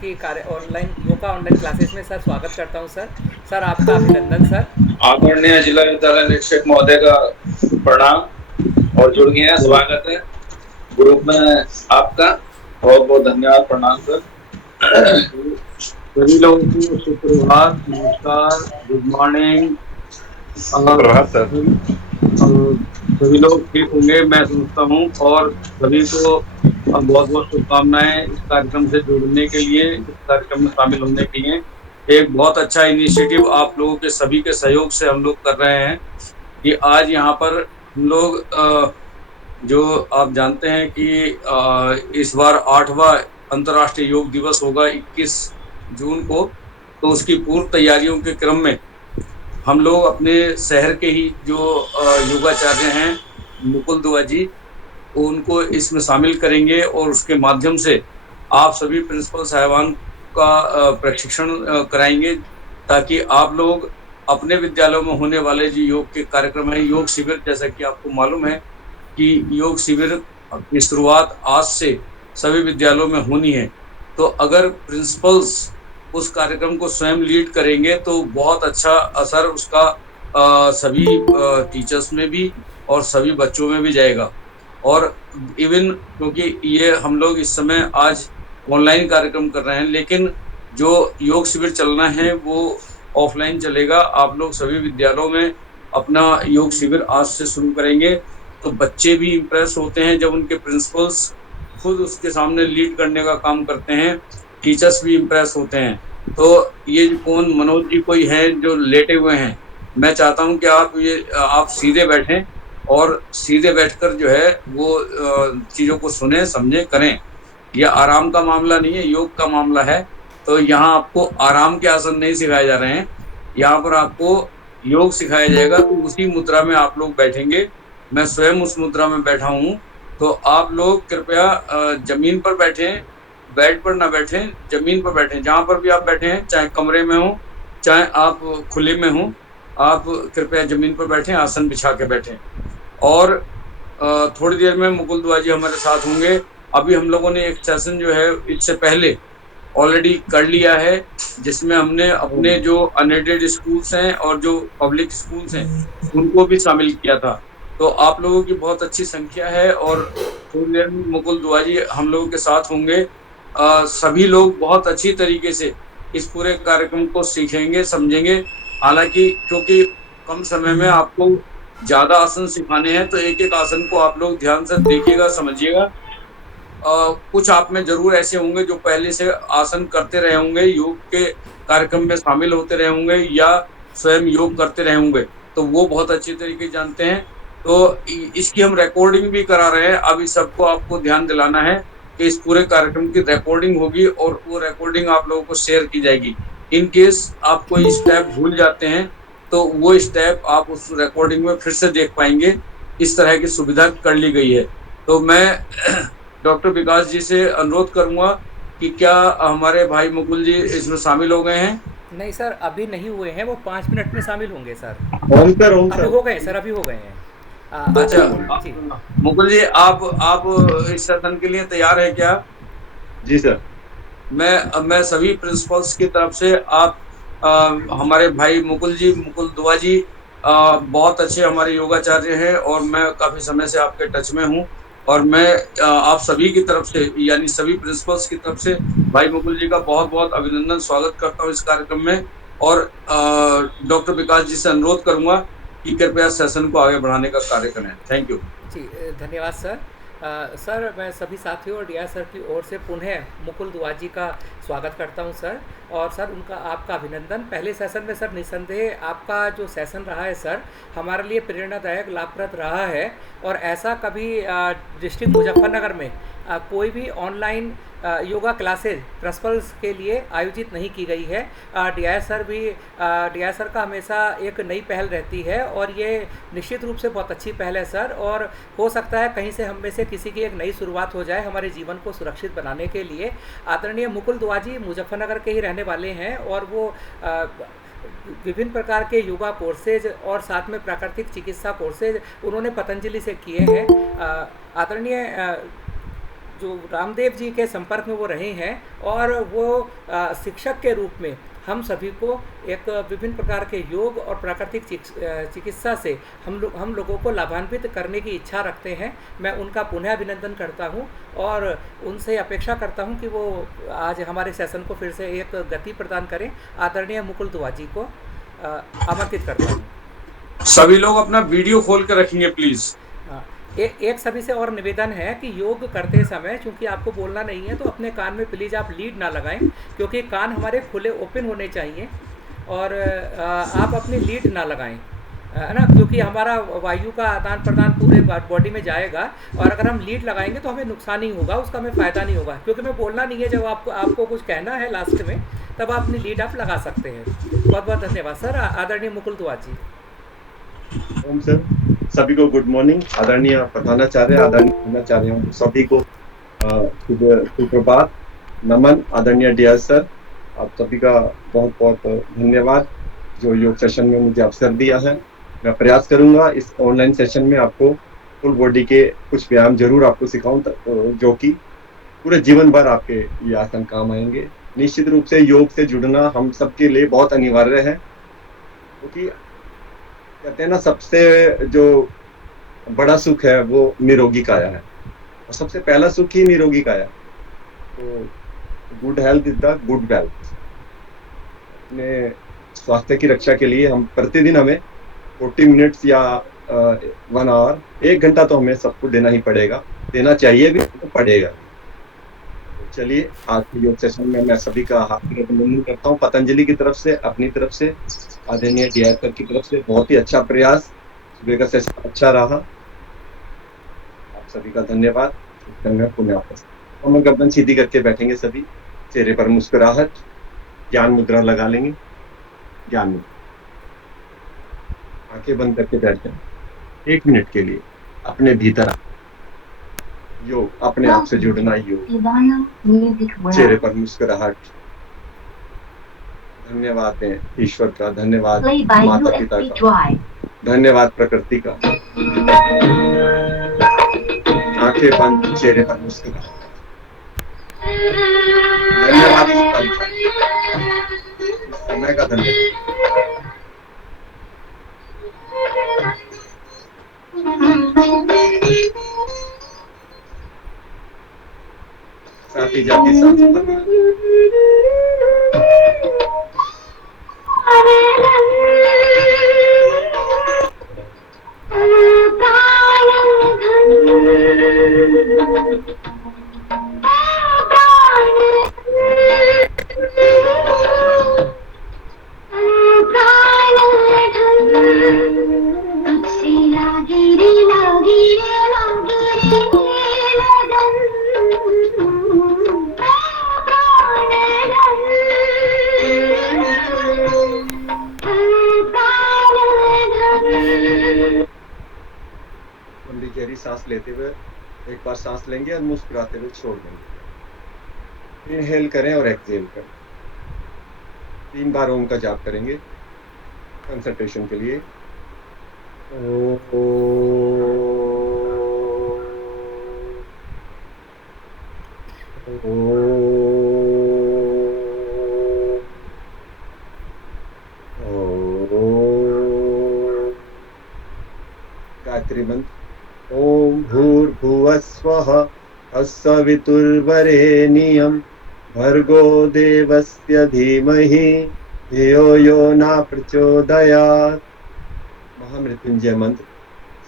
की कार्य online yoga online classes में सर स्वागत करता हूं सर। सर आपका अभिनंदन सर। आदरणीय जिला विद्यालय निरीक्षक महोदय का प्रणाम और जुड़ गए हैं, स्वागत है ग्रुप में आपका। बहुत बहुत धन्यवाद, प्रणाम सर। सभी लोगों को सुप्रभात, नमस्कार, गुड मॉर्निंग। प्रभात सर। सभी लोग ठीक होंगे मैं समझता हूँ, और सभी को बहुत बहुत शुभकामनाएं इस कार्यक्रम से जुड़ने के लिए, इस कार्यक्रम में शामिल होने के लिए। एक बहुत अच्छा इनिशिएटिव आप लोगों के सभी के सहयोग से हम लोग कर रहे हैं कि आज यहाँ पर हम लोग जो आप जानते हैं कि इस बार 8वां अंतर्राष्ट्रीय योग दिवस होगा 21 जून को। तो उसकी पूर्व तैयारियों के क्रम में हम लोग अपने शहर के ही जो योगाचार्य हैं मुकुल दुआ जी, उनको इसमें शामिल करेंगे और उसके माध्यम से आप सभी प्रिंसिपल साहिबान का प्रशिक्षण कराएंगे, ताकि आप लोग अपने विद्यालयों में होने वाले जो योग के कार्यक्रम है, योग शिविर, जैसा कि आपको मालूम है कि योग शिविर की शुरुआत आज से सभी विद्यालयों में होनी है। तो अगर प्रिंसिपल्स उस कार्यक्रम को स्वयं लीड करेंगे तो बहुत अच्छा असर उसका सभी टीचर्स में भी और सभी बच्चों में भी जाएगा। और इवन क्योंकि ये हम लोग इस समय आज ऑनलाइन कार्यक्रम कर रहे हैं, लेकिन जो योग शिविर चलना है वो ऑफलाइन चलेगा। आप लोग सभी विद्यालयों में अपना योग शिविर आज से शुरू करेंगे, तो बच्चे भी इम्प्रेस होते हैं जब उनके प्रिंसिपल्स खुद उसके सामने लीड करने का काम करते हैं, टीचर्स भी इम्प्रेस होते हैं। तो ये कौन मनोज जी कोई है जो लेटे हुए हैं, मैं चाहता हूं कि आप सीधे बैठें और सीधे बैठकर जो है वो चीजों को सुने, समझे, करें। यह आराम का मामला नहीं है, योग का मामला है। तो यहाँ आपको आराम के आसन नहीं सिखाए जा रहे हैं, यहाँ पर आपको योग सिखाया जाएगा। तो उसी मुद्रा में आप लोग बैठेंगे, मैं स्वयं उस मुद्रा में बैठा हूँ। तो आप लोग कृपया जमीन पर बैठें, बेड पर ना बैठें, जमीन पर बैठें। जहां पर भी आप बैठे हैं, चाहे कमरे में हो चाहे आप खुले में हो, आप कृपया जमीन पर बैठें, आसन बिछा के बैठें। और थोड़ी देर में मुकुल दुआ जी हमारे साथ होंगे। अभी हम लोगों ने एक सेशन जो है इससे पहले ऑलरेडी कर लिया है, जिसमें हमने अपने जो अनएडेड स्कूल्स हैं और जो पब्लिक स्कूल्स हैं उनको भी शामिल किया था। तो आप लोगों की बहुत अच्छी संख्या है और थोड़ी देर में मुकुल दुआ जी हम लोगों के साथ होंगे। सभी लोग बहुत अच्छी तरीके से इस पूरे कार्यक्रम को सीखेंगे, समझेंगे। हालांकि क्योंकि कम समय में आपको ज्यादा आसन सिखाने हैं, तो एक एक आसन को आप लोग ध्यान से देखिएगा, समझिएगा। कुछ आप में जरूर ऐसे होंगे जो पहले से आसन करते रहे होंगे, योग के कार्यक्रम में शामिल होते रहे होंगे या स्वयं योग करते रहे होंगे, तो वो बहुत अच्छी तरीके से जानते हैं। तो इसकी हम रिकॉर्डिंग भी करा रहे हैं। अब इस सबको आपको ध्यान दिलाना है कि इस पूरे कार्यक्रम की रिकॉर्डिंग होगी और वो रिकॉर्डिंग आप लोगों को शेयर की जाएगी। इन केस आप कोई स्टेप भूल जाते हैं तो वो स्टेप आप उस रिकॉर्डिंग में फिर से देख पाएंगे। इस तरह की सुविधा कर ली गई है। तो मैं डॉक्टर विकास जी से अनुरोध करूंगा कि क्या हमारे भाई मुकुल जी इसमें शामिल हो गए हैं? नहीं सर, अभी नहीं हुए हैं, वो 5 मिनट में शामिल होंगे सर। ओम सर, ओम अभी सर। हो गए सर, अभी हो गए हैं। अच्छा, जी। मुकुल जी, आप इस सेशन के लिए तैयार है क्या? जी सर। मैं सभी प्रिंसिपल्स की तरफ से आप हमारे भाई मुकुल जी, मुकुल दुआ जी बहुत अच्छे हमारे योगाचार्य हैं और मैं काफी समय से आपके टच में हूं। और मैं आप सभी की तरफ से, यानी सभी प्रिंसिपल्स की तरफ से भाई मुकुल जी का बहुत बहुत अभिनंदन, स्वागत करता हूं इस कार्यक्रम में। और डॉक्टर विकास जी से अनुरोध करूंगा कि कृपया सेशन को आगे बढ़ाने का कार्य करें। Thank you. जी, धन्यवाद सर। सर, मैं सभी साथियों और डीआर सर की ओर से पुनः मुकुल दुआ जी का स्वागत करता हूं सर। और सर, उनका आपका अभिनंदन। पहले सेशन में सर निसंदेह आपका जो सेशन रहा है सर, हमारे लिए प्रेरणादायक, लाभप्रद रहा है। और ऐसा कभी डिस्ट्रिक्ट मुजफ्फरनगर में कोई भी ऑनलाइन योगा क्लासेज प्रिंसिपल्स के लिए आयोजित नहीं की गई है। डी आई सर का हमेशा एक नई पहल रहती है और ये निश्चित रूप से बहुत अच्छी पहल है सर। और हो सकता है कहीं से हम में से किसी की एक नई शुरुआत हो जाए हमारे जीवन को सुरक्षित बनाने के लिए। आदरणीय मुकुल दुआ जी मुजफ्फरनगर के ही रहने वाले हैं और वो विभिन्न प्रकार के योगा कोर्सेज और साथ में प्राकृतिक चिकित्सा कोर्सेज उन्होंने पतंजलि से किए हैं। आदरणीय जो रामदेव जी के संपर्क में वो रहे हैं, और वो शिक्षक के रूप में हम सभी को एक विभिन्न प्रकार के योग और प्राकृतिक चिकित्सा से हम लोगों को लाभान्वित करने की इच्छा रखते हैं। मैं उनका पुनः अभिनंदन करता हूं और उनसे अपेक्षा करता हूं कि वो आज हमारे सेशन को फिर से एक गति प्रदान करें। आदरणीय मुकुल दुआ जी को आमंत्रित करता हूँ। सभी लोग अपना वीडियो खोल कर रखेंगे प्लीज। एक सभी से और निवेदन है कि योग करते समय चूंकि आपको बोलना नहीं है, तो अपने कान में प्लीज़ आप लीड ना लगाएं, क्योंकि कान हमारे खुले ओपन होने चाहिए, और आप अपनी लीड ना लगाएं, है ना, क्योंकि हमारा वायु का आदान प्रदान पूरे बॉडी में जाएगा, और अगर हम लीड लगाएंगे तो हमें नुकसान ही होगा, उसका हमें फ़ायदा नहीं होगा। क्योंकि मैं बोलना नहीं है, जब आपको कुछ कहना है लास्ट में, तब आप अपनी लीड आप लगा सकते हैं। बहुत बहुत धन्यवाद सर। आदरणीय मुकुल दुआ जी। ओम सर, सभी को गुड मॉर्निंग। आदरणीय प्रधानाचार्य, आदरणीय आचार्यों सभी को सुप्रभात, नमन। आदरणीय डियर सर, आप सभी का बहुत बहुत धन्यवाद जो योग सेशन में मुझे अवसर दिया है। मैं प्रयास करूंगा इस ऑनलाइन सेशन में आपको फुल बॉडी के कुछ व्यायाम जरूर आपको सिखाऊं, जो कि पूरे जीवन भर आपके ये आसन काम आएंगे। निश्चित रूप से योग से जुड़ना हम सबके लिए बहुत अनिवार्य है, क्योंकि कहते हैं ना, सबसे जो बड़ा सुख है वो निरोगी काया है, और सबसे पहला सुख ही निरोगी काया। तो good health is the good wealth. अपने स्वास्थ्य की रक्षा के लिए हम प्रतिदिन हमें 40 मिनट्स या 1 आवर, 1 घंटा तो हमें सबको देना ही पड़ेगा, देना चाहिए भी, तो पड़ेगा। चलिए, आज के योग सेशन में मैं सभी का हार्दिक अभिनंदन करता हूँ। पतंजलि की तरफ से, अपनी तरफ से, आदरणीय डीआर सर की तरफ से बहुत ही अच्छा प्रयास। सुबह का सेशन अच्छा रहा। आप सभी का धन्यवाद। पुण्य वापस हम गर्दन सीधी करके बैठेंगे, सभी चेहरे पर मुस्कुराहट, ज्ञान मुद्रा लगा लेंगे। ज्ञान मुद्रा, आंखें बंद करके बैठ जाए 1 मिनट के लिए। अपने भीतर योग, अपने आप से जुड़ना योग, चेहरे पर मुस्कुराहट। धन्यवाद है ईश्वर का, धन्यवाद माता पिता का, धन्यवाद प्रकृति का। आंखें बंद, चेहरे पर मुस्कुराहट। धन्यवाद समय का, धन्यवाद। साथी जाति सांस गहरी सांस लेते हुए एक बार सांस लेंगे और मुस्कुराते हुए छोड़ देंगे। इनहेल करें और एक्सहेल करें। 3 बार ओम का जाप करेंगे कंसंट्रेशन के लिए। गायत्री मंत्र। ओम भूर्भुवस्वः अस्सवितुर्वरेण्यं भर्गो देवस्य धीमहि धियो यो न प्रचोदयात्। महामृत्युंजय मंत्र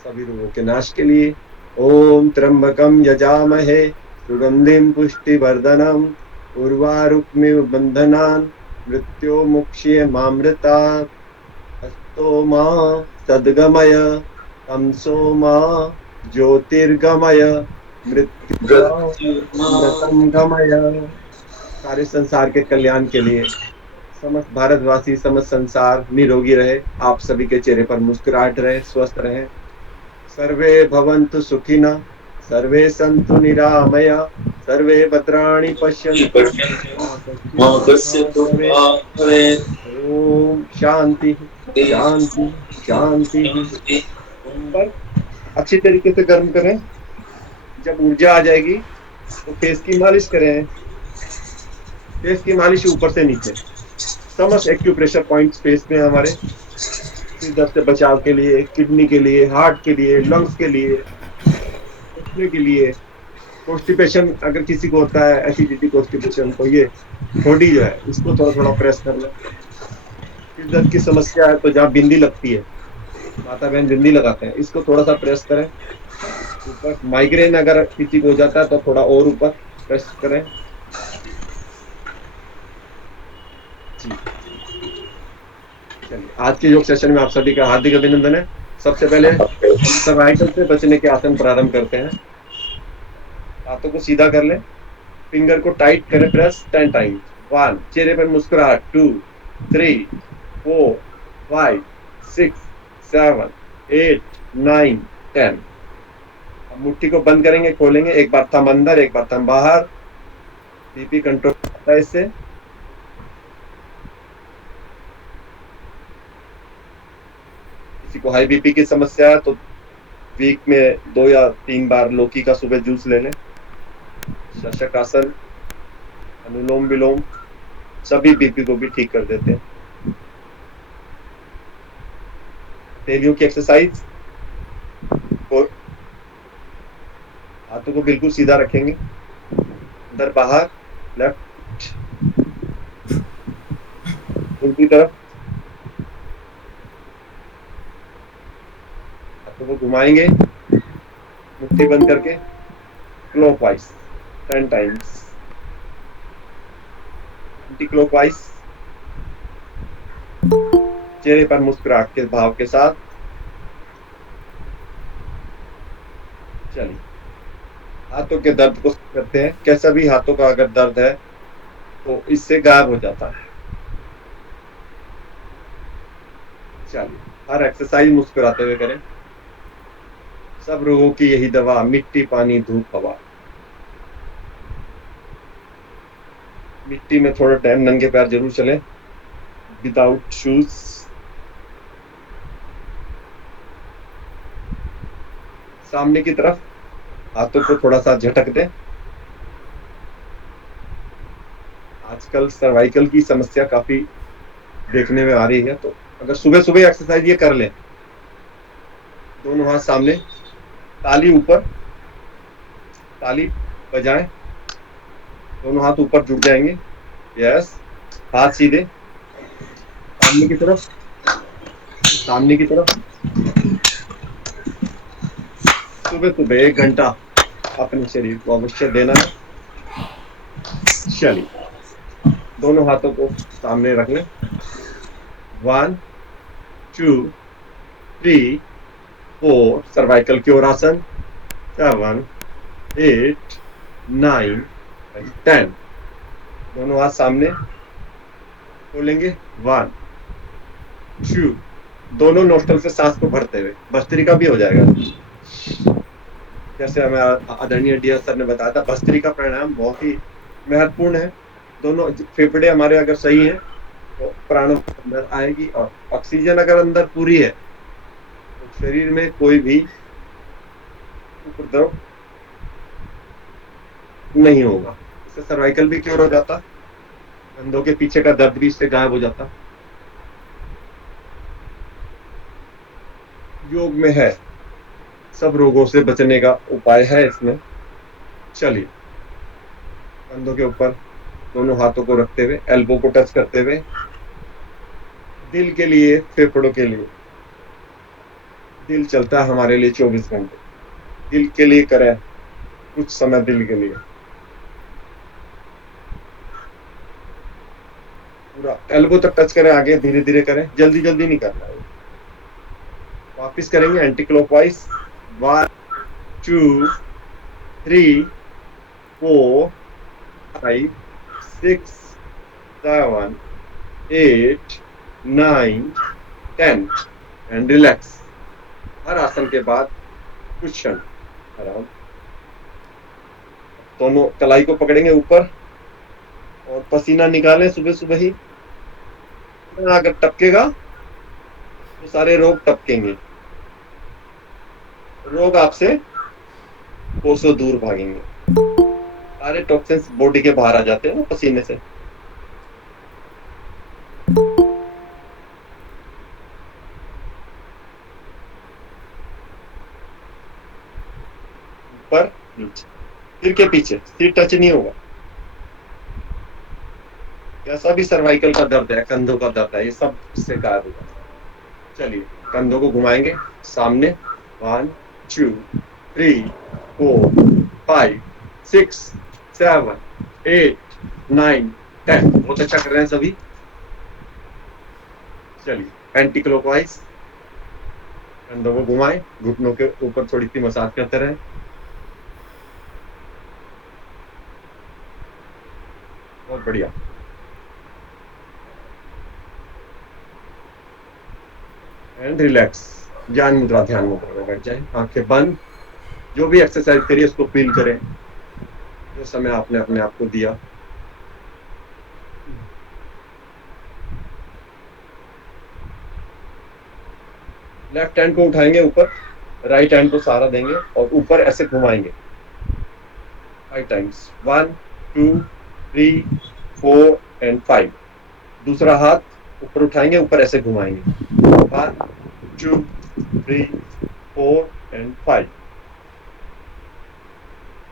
सभी रोगों के नाश के लिए। ओम त्र्यंबकं यजामहे सुगंधिं पुष्टिवर्धनम् उर्वारुकमिव बन्धनान् मृत्योर्मुक्षीयमामृतात्। अस्तो मा सद्गमय तमसो मा ज्योतिर्गमय मृत्युमृतं गमय। सारे संसार के कल्याण के लिए समस्त भारतवासी, समस्त संसार निरोगी रहे, आप सभी के चेहरे पर मुस्कुराहट रहे, स्वस्थ रहे। सर्वे भवन्तु सुखिनः, सर्वे सन्तु निरामया, सर्वे भद्राणि पश्यन्तु मा कश्चित् भवेत्। ओम शांति शांति शांति। पर अच्छी तरीके से गर्म करें। जब ऊर्जा आ जाएगी तो फेस की मालिश करें। फेस की मालिश ऊपर से नीचे, समस्त एक्यूप्रेशर पॉइंट्स फेस में हमारे सिर दर्द से बचाव के लिए, किडनी के लिए, हार्ट के लिए, लंग्स के लिए, फेफड़े के लिए। कॉन्स्टिपेशन अगर किसी को होता है, एसिडिटी कॉन्स्टिपेशन, तो ये ठोडी जो है इसको थोड़ा थोड़ा प्रेस कर लें। सिर दर्द की समस्या है तो जहाँ बिंदी लगती है, माता बहन बिंदी लगाते हैं, इसको थोड़ा सा प्रेस करें ऊपर। माइग्रेन अगर किसी को हो जाता है तो थोड़ा और ऊपर प्रेस करें जी। चलिए, आज के योग सेशन में आप सभी का हार्दिक अभिनंदन है। सबसे पहले हम सर्वाइकल से बचने के आसन प्रारंभ करते हैं। हाथों को सीधा कर लें, फिंगर को टाइट करें, प्रेस 10 टाइम्स। 1, चेहरे पर मुस्कुराहट। 2, 3, 4, 5, 6, 7, 8, 9, 10। अब मुट्ठी को बंद करेंगे, खोलेंगे, एक बार थंब अंदर, एक बार थंब बाहर। बीपी कंट्रोल होता है इससे। किसी को हाई बीपी की समस्या है तो वीक में 2 या 3 बार लौकी का सुबह जूस ले लें। शशक आसन, अनुलोम विलोम सभी बीपी को भी ठीक कर देते हैं। हथेलियों की एक्सरसाइज, और हाथों को बिल्कुल सीधा रखेंगे, अंदर बाहर, लेफ्ट उल्टी तरफ। हाथों को घुमाएंगे मुट्ठी बंद करके, क्लॉकवाइज 10 टाइम्स, एंटी क्लॉकवाइज। चेहरे पर मुस्कुराहट के भाव के साथ। चलिए, हाथों के दर्द को करते हैं। कैसा भी हाथों का अगर दर्द है तो इससे गायब हो जाता है। चलिए, हर एक्सरसाइज मुस्कुराते हुए करें। सब रोगों की यही दवा, मिट्टी, पानी, धूप, हवा। मिट्टी में थोड़ा टाइम नंगे पैर जरूर चलें, विदाउट शूज। सामने की तरफ हाथों को थोड़ा सा झटक दें। आजकल सर्वाइकल की समस्या काफी देखने में आ रही है, तो अगर सुबह सुबह एक्सरसाइज ये कर लें, दोनों हाथ सामने, ताली ऊपर, ताली बजाएं, दोनों हाथ ऊपर जुड़ जाएंगे। यस, हाथ सीधे सामने की तरफ, सामने की तरफ। सुबह सुबह 1 घंटा अपने शरीर को अवश्य देना है। चलिए, दोनों हाथों को सामने रख लें। 1, 2, 3, 4, सर्वाइकल की ओर आसन। 7, 8, 9, 10। दोनों हाथ सामने खोलेंगे। 1, 2, दोनों नोस्ट्रल से सांस को भरते हुए, भस्त्रिका भी हो जाएगा। जैसे हमें आदरणीय डीएस सर ने बताया था, भस्त्रिका प्राणायाम बहुत ही महत्वपूर्ण है। दोनों फेफड़े हमारे अगर सही हैं तो प्राणों अंदर आएगी, और ऑक्सीजन अगर अंदर पूरी है तो शरीर में कोई भी उपद्रव नहीं होगा। इससे सर्वाइकल भी क्योर हो जाता, कंधों के पीछे का दर्द भी इससे गायब हो जाता। योग में है, सब रोगों से बचने का उपाय है इसमें। चलिए, कंधों के ऊपर दोनों हाथों को रखते हुए, एल्बो को टच करते हुए, दिल के लिए, फेफड़ों के लिए। दिल चलता है हमारे लिए 24 घंटे। दिल के लिए करें कुछ समय, दिल के लिए पूरा एल्बो तक टच करें, आगे धीरे धीरे करें, जल्दी जल्दी नहीं करना है। वापिस करेंगे एंटी क्लॉकवाइज। 1, 2, 3, 4, 5, 6, 7, 8, 9, 10 and relax. हर आसन के बाद कुछ क्षण आराम। दोनों कलाई को पकड़ेंगे ऊपर और पसीना निकालें सुबह सुबह ही। अगर टपकेगा तो सारे रोग टपकेंगे, रोग आपसे कोसों दूर भागेंगे। सारे टॉक्सिन्स बॉडी के बाहर आ जाते हैं ना पसीने से। ऊपर नीचे, सिर के पीछे, सिर टच नहीं होगा। कैसा भी सर्वाइकल का दर्द है, कंधों का दर्द है, ये सब इससे गायब होगा। चलिए कंधों को घुमाएंगे सामने। 1 2 3 4 5 6 7 8 9 10। बहुत अच्छा कर रहे हैं सभी। चलिए एंटी क्लॉकवाइज कंधों को घुमाएं, घुटनों के ऊपर थोड़ी सी मसाज करते रहें। बहुत बढ़िया। एंड रिलैक्स, ज्ञान मुद्रा, ध्यान मुद्रा में बैठ जाए, आंखें बंद। जो भी एक्सरसाइज करिए उसको फील करें, जो समय आपने अपने आप को दिया। लेफ्ट हैंड को उठाएंगे ऊपर, राइट हैंड को सहारा देंगे और ऊपर ऐसे घुमाएंगे 5 टाइम्स। 1 2 3 4 एंड 5। दूसरा हाथ ऊपर उठाएंगे, ऊपर ऐसे घुमाएंगे 1 2 3 4 एंड 5।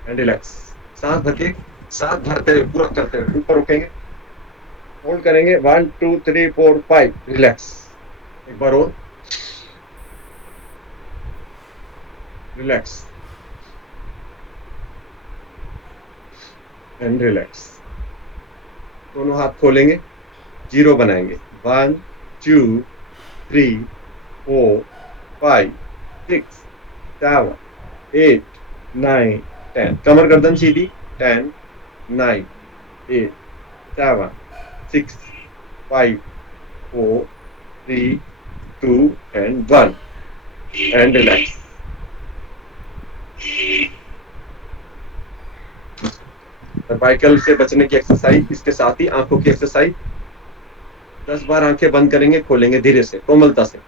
एंड रिलैक्स, सांस भर के, सांस भरते हुए पूरा करते हुए ऊपर उठेंगे, होल्ड करेंगे 1 2 3 4 5। रिलैक्स, एक बार और, रिलैक्स एंड रिलैक्स। दोनों हाथ खोलेंगे, जीरो बनाएंगे 1 2 3 4 5 6 7 8 9 10। कमर गर्दन सीधी। 10 9 8 7 6 5 4 3 2 and 1 and relax। सर्वाइकल से बचने की एक्सरसाइज, इसके साथ ही आंखों की एक्सरसाइज। 10 बार आंखें बंद करेंगे, खोलेंगे धीरे से, कोमलता से,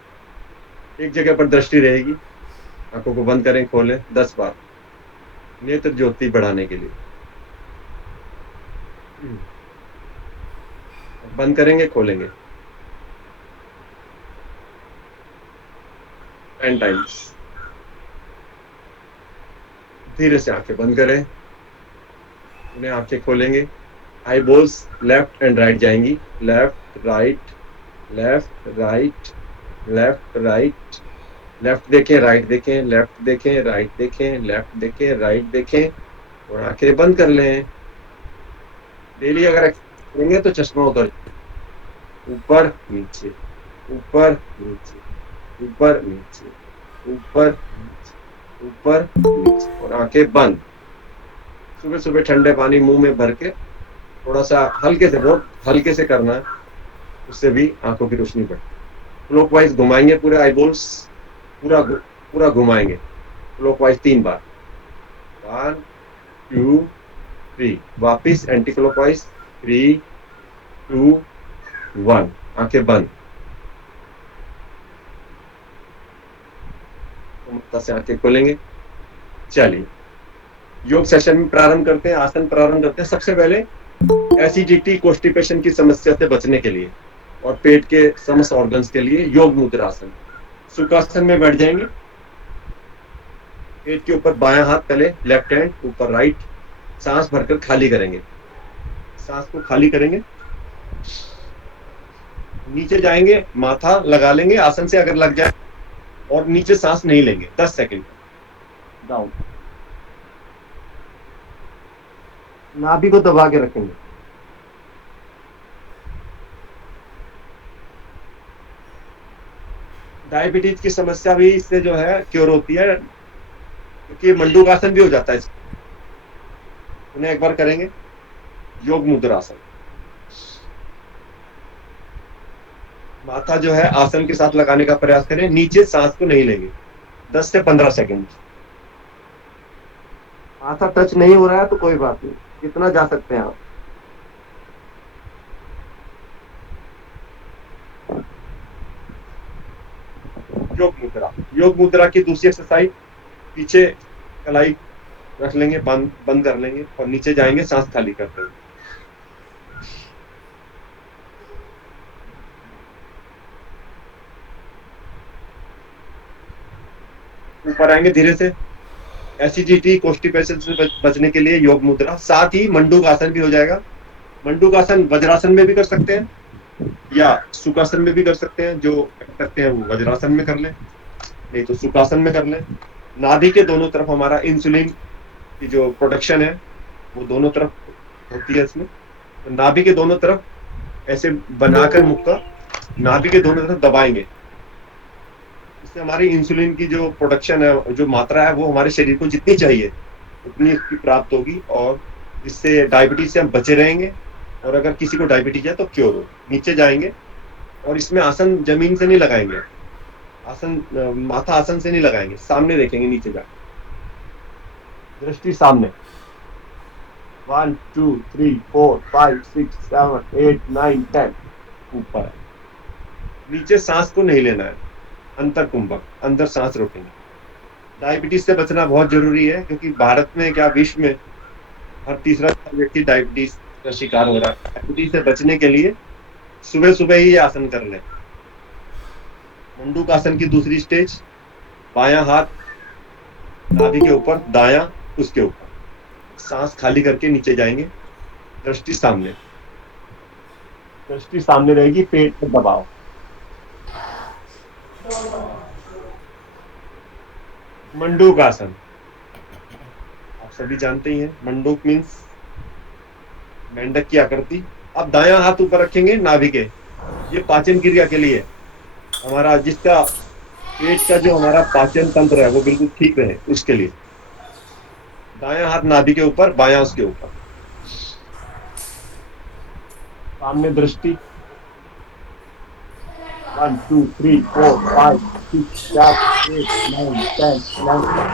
एक जगह पर दृष्टि रहेगी। आंखों को बंद करें, खोलें 10 बार, नेत्र ज्योति बढ़ाने के लिए। बंद करेंगे, खोलेंगे 10 टाइम्स। धीरे से आंखें बंद करें, उन्हें आंखें खोलेंगे। Eyeballs left and right जाएंगी, left right left right left right. Left देखें, राइट देखें, लेफ्ट देखें, राइट देखें, लेफ्ट देखें, राइट देखें और आंखें बंद कर लें। डेली अगर करेंगे तो चश्मा उतर, ऊपर नीचे ऊपर नीचे ऊपर नीचे ऊपर नीचे ऊपर नीचे और आंखें बंद। सुबह सुबह ठंडे पानी मुंह में भर के थोड़ा सा हल्के से, बहुत हल्के से करना है, उससे भी आंखों की रोशनी बढ़ती। क्लॉकवाइज घुमाएंगे पूरे आईबॉल्स, पूरा घुमाएंगे क्लॉकवाइज 3 बार। 1 2 3। वापिस एंटी क्लॉकवाइज 3 2 1। आंखें बंद, से आंखें खोलेंगे। चलिए योग सेशन में प्रारंभ करते हैं, आसन प्रारंभ करते हैं। सबसे पहले एसिडिटी, कॉन्स्टिपेशन की समस्या से बचने के लिए और पेट के समस्त ऑर्गन्स के लिए योग मुद्रासन। सुखासन में बैठ जाएंगे, पेट के ऊपर बायां हाथ तले, लेफ्ट हैंड ऊपर राइट। सांस भरकर खाली करेंगे, सांस को खाली करेंगे। नीचे जाएंगे, माथा लगा लेंगे आसन से अगर लग जाए, और नीचे सांस नहीं लेंगे 10 सेकंड। डाउन, नाभि को दबा के रखेंगे। डायबिटीज की समस्या भी इससे जो है क्योर होती है, क्योंकि मंडूकासन भी हो जाता है। उन्हें एक बार करेंगे, योग मुद्रासन। माथा जो है आसन के साथ लगाने का प्रयास करें, नीचे सांस को नहीं लेंगे 10 से 15 सेकंड। माथा टच नहीं हो रहा है तो कोई बात नहीं, कितना जा सकते हैं आप। योग मुद्रा, योग मुद्रा की दूसरी एक्सरसाइज, पीछे कलाई रख लेंगे, बंद बंद कर लेंगे और नीचे जाएंगे सांस खाली करते हुए। ऊपर आएंगे धीरे से। एसिडिटी कॉन्स्टिपेशन से बचने के लिए योग मुद्रा, साथ ही मंडूक आसन भी हो जाएगा। मंडूक आसन वज्रासन में भी कर सकते हैं या सुखासन में भी कर सकते हैं। जो करते हैं वो वज्रासन में कर लें, नहीं तो सुखासन में कर लें। नाभि के दोनों तरफ हमारा इंसुलिन की जो प्रोडक्शन है वो दोनों तरफ होती है इसमें। तो नाभि के दोनों तरफ ऐसे बनाकर मुक्का नाभि के दोनों तरफ दबाएंगे। इससे हमारी इंसुलिन की जो प्रोडक्शन है, जो मात्रा है, वो हमारे शरीर को जितनी चाहिए उतनी उसकी प्राप्त होगी और इससे डायबिटीज से हम बचे रहेंगे। और अगर किसी को डायबिटीज है तो क्योर हो। नीचे जाएंगे और इसमें आसन जमीन से नहीं लगाएंगे, आसन माथा आसन से नहीं लगाएंगे, सामने देखेंगे नीचे जाकर, दृष्टि सामने। 1 2 3 4 5 6 7 8 9 10 ऊपर। नीचे सांस को नहीं लेना है, अंतर कुंभक, अंदर सांस रोकेंगे। डायबिटीज से बचना बहुत जरूरी है क्योंकि भारत में क्या विश्व में हर तीसरा व्यक्ति डायबिटीज का शिकार हो रहा है। डायबिटीज से बचने के लिए सुबह सुबह ही ये आसन कर लें। मंडूक आसन की दूसरी स्टेज, बायां हाथ नाभि के ऊपर, दायां उसके ऊपर, सांस खाली करके नीचे जाएंगे। दृष्टि सामने, दृष्टि सामने रहेगी, पेट पर दबाव। मंडूक आसन आप सभी जानते ही हैं। मंडूक मीन्स मेंढक की आकृति। अब दायां हाथ ऊपर रखेंगे नाभि के, ये पाचन क्रिया के लिए हमारा, जिसका पेट का जो हमारा पाचन तंत्र है वो बिल्कुल ठीक रहे, उसके लिए। दायां हाथ नाभि के ऊपर, बायां उसके ऊपर, सामने दृष्टि। 1 2 3 4 5 6 7 8 9 10 11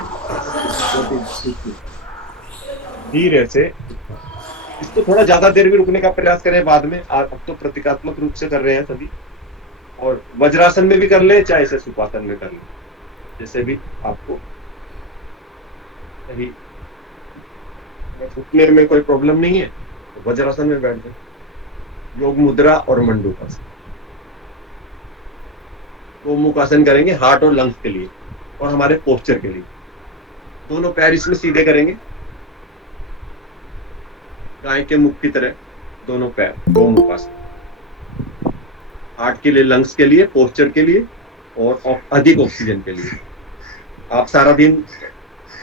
12 13। धीरे से इसको थोड़ा ज्यादा देर भी रुकने का प्रयास करें बाद में। अब तो प्रतीकात्मक रूप से कर रहे हैं सभी, और वज्रासन में भी कर ले, चाहे इसे सुखासन में कर ले, जैसे भी आपको सही। उठने में कोई प्रॉब्लम नहीं है तो वज्रासन में बैठ जाए। योग मुद्रा और मंडूकासन। गोमुख आसन करेंगे हार्ट और लंग्स के लिए और हमारे पोस्चर के लिए। दोनों पैर इसमें सीधे करेंगे, गाय के मुख की तरह दोनों पैर। गोमुख आसन हार्ट के लिए, लंग्स के लिए, पोस्चर के लिए और अधिक ऑक्सीजन के लिए। आप सारा दिन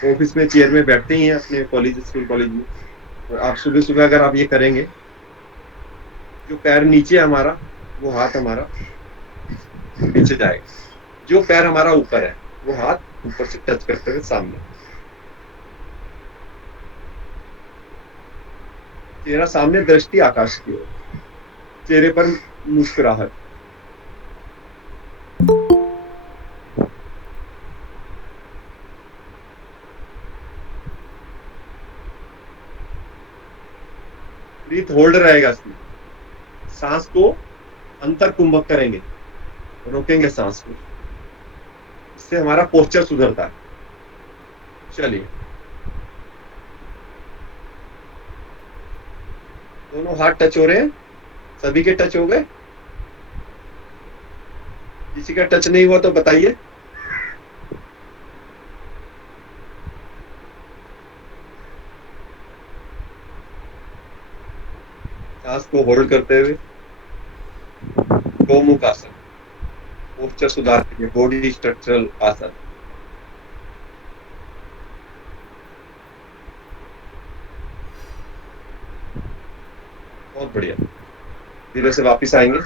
ऑफिस में चेयर में बैठते ही हैं अपने कॉलेज, स्कूल कॉलेज में, तो आप सुबह सुबह अगर आप ये करेंगे, जो पैर नीचे है हमारा, वो हाथ हमारा नीचे जाएगा, जो पैर हमारा ऊपर है वो हाथ ऊपर से टच करते हुए सामने। चेहरा सामने, दृष्टि आकाश की ओर, चेहरे पर मुस्कुराहट। ब्रीथ होल्ड रहेगा इसमें। सांस को अंतर कुंभक करेंगे, रोकेंगे सांस को, इससे हमारा पोस्चर सुधरता है। चलिए, दोनों हाथ टच हो रहे हैं, सभी के टच हो गए? किसी का टच नहीं हुआ तो बताइए। सांस को होल्ड करते हुए गोमुख आसन, पोस्चर सुधार के लिए, बॉडी स्ट्रक्चरल आसन। बहुत बढ़िया। धीरे से वापस आएंगे।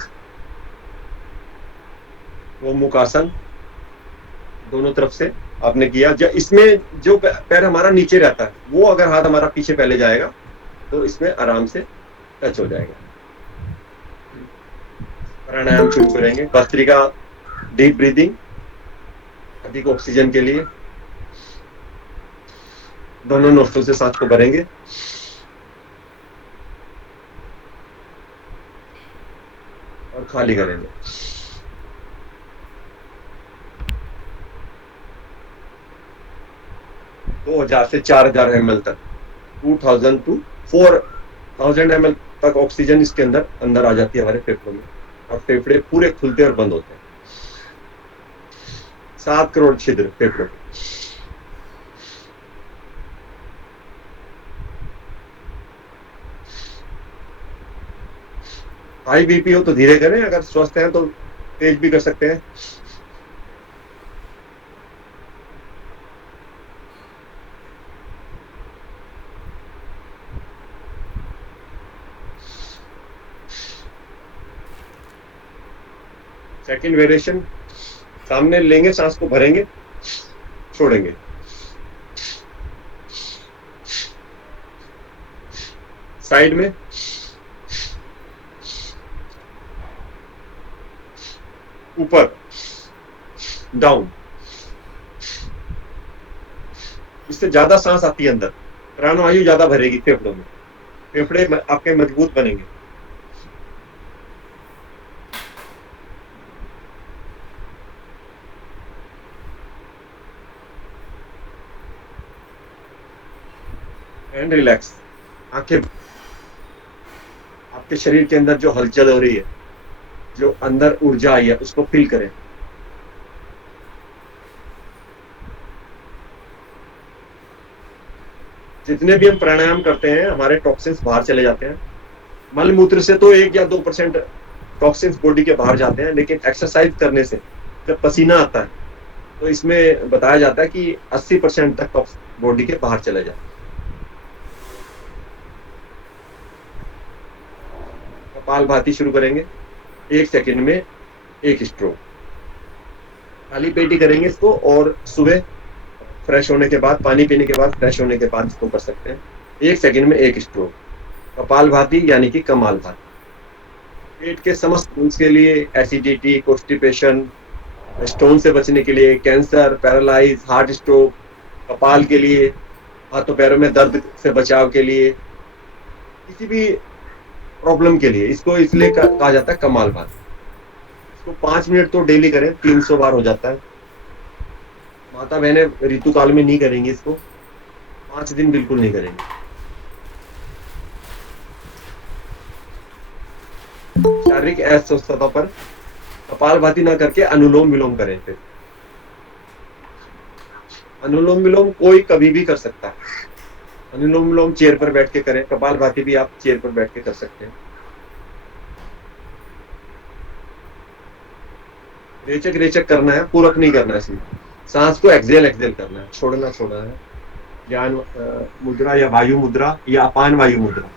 गोमुख आसन दोनों तरफ से आपने किया। इसमें जो पैर हमारा नीचे रहता है वो अगर हाथ हमारा पीछे पहले जाएगा तो इसमें आराम से टच हो जाएगा। प्राणायाम शुरू करेंगे। भस्त्रिका डीप ब्रीदिंग, अधिक ऑक्सीजन के लिए दोनों नोस्ट्रों से सांस को भरेंगे और खाली करेंगे। 2000 से 4000 ml तक, 2000 to 4000 ml तक ऑक्सीजन इसके अंदर आ जाती है हमारे फेफड़ों में, और फेफड़े पूरे खुलते और बंद होते हैं। 7 करोड़ छिद्र फेफड़ों के। हाई बीपी हो तो धीरे करें, अगर स्वस्थ हैं तो तेज भी कर सकते हैं। सेकंड वेरिएशन, सामने लेंगे, सांस को भरेंगे, छोड़ेंगे। साइड में, ऊपर, डाउन। इससे ज्यादा सांस आती है अंदर, प्राणवायु ज्यादा भरेगी फेफड़ों में, फेफड़े आपके मजबूत बनेंगे। And relax. आंखें, आपके शरीर के अंदर जो हलचल हो रही है, जो अंदर ऊर्जा आई है, उसको फील करें। जितने भी हम प्राणायाम करते हैं, हमारे टॉक्सिन्स बाहर चले जाते हैं। मल मूत्र से तो 1 या 2% टॉक्सिन्स बॉडी के बाहर जाते हैं, लेकिन एक्सरसाइज करने से जब पसीना आता है, तो इसमें बताया जाता है कि 80% तक टॉक्सिन बॉडी के बाहर चले जाते हैं। कपालभाति शुरू करेंगे। 1 सेकंड में 1 स्ट्रोक, खाली पेट ही करेंगे इसको, और सुबह फ्रेश होने के बाद, पानी पीने के बाद, फ्रेश होने के बाद इसको कर सकते हैं। 1 सेकंड में 1 स्ट्रोक। कपालभाति यानी कि कमालभाति। पेट के समस्त के लिए, एसिडिटी, कॉन्स्टिपेशन, स्टोन से बचने के लिए, कैंसर, पैरालाइज, हार्ट स्ट्रोक, कपाल के लिए, हाथों पैरों में दर्द से बचाव के लिए, किसी भी प्रॉब्लम के लिए, इसको इसलिए कहा जाता है कमालभाति। इसको 5 मिनट तो डेली करें, 300 बार हो जाता है। माता बहनें ऋतुकाल में नहीं करेंगी इसको, 5 दिन बिल्कुल नहीं करेंगे। शारीरिक अस्वस्थता पर कपालभाति ना करके अनुलोम विलोम करें। फिर अनुलोम विलोम कोई कभी भी कर सकता है। अनुलोम विलोम चेयर पर बैठ के करें, कपालभाति भी आप चेयर पर बैठ के कर सकते हैं। रेचक रेचक करना है, पूरक नहीं करना है। इसमें सांस को एक्सहेल एक्सहेल करना है, छोड़ना है। ज्ञान मुद्रा या वायु मुद्रा या अपान वायु मुद्रा।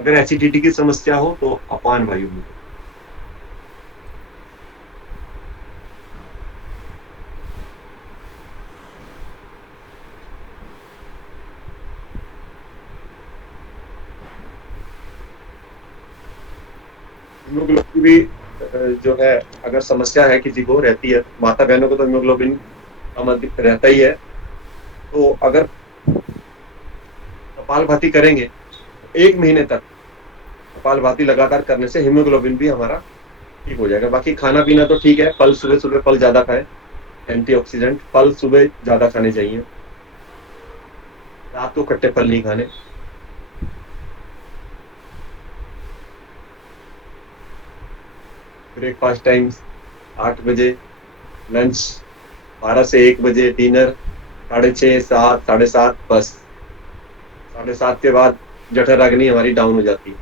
अगर एसिडिटी की समस्या हो तो अपान वायु मुद्रा। हीमोग्लोबिन भी जो है, अगर समस्या है किसी को, रहती है, माता बहनों को तो हीमोग्लोबिन कम अधिक रहता ही है, तो अगर कपालभाति करेंगे 1 महीने तक, कपालभाति लगातार करने से हीमोग्लोबिन भी हमारा ठीक हो जाएगा। बाकी खाना पीना तो ठीक है, फल सुबह सुबह फल ज्यादा खाएं, एंटीऑक्सीडेंट फल सुबह ज्यादा खाने चाहिए, रात को खट्टे फल नहीं खाने। ब्रेकफास्ट टाइम्स 8 बजे, लंच 12 से 1 बजे, डिनर 6:30, 7, 7:30, बस 7:30 के बाद जठर अग्नि हमारी डाउन हो जाती है।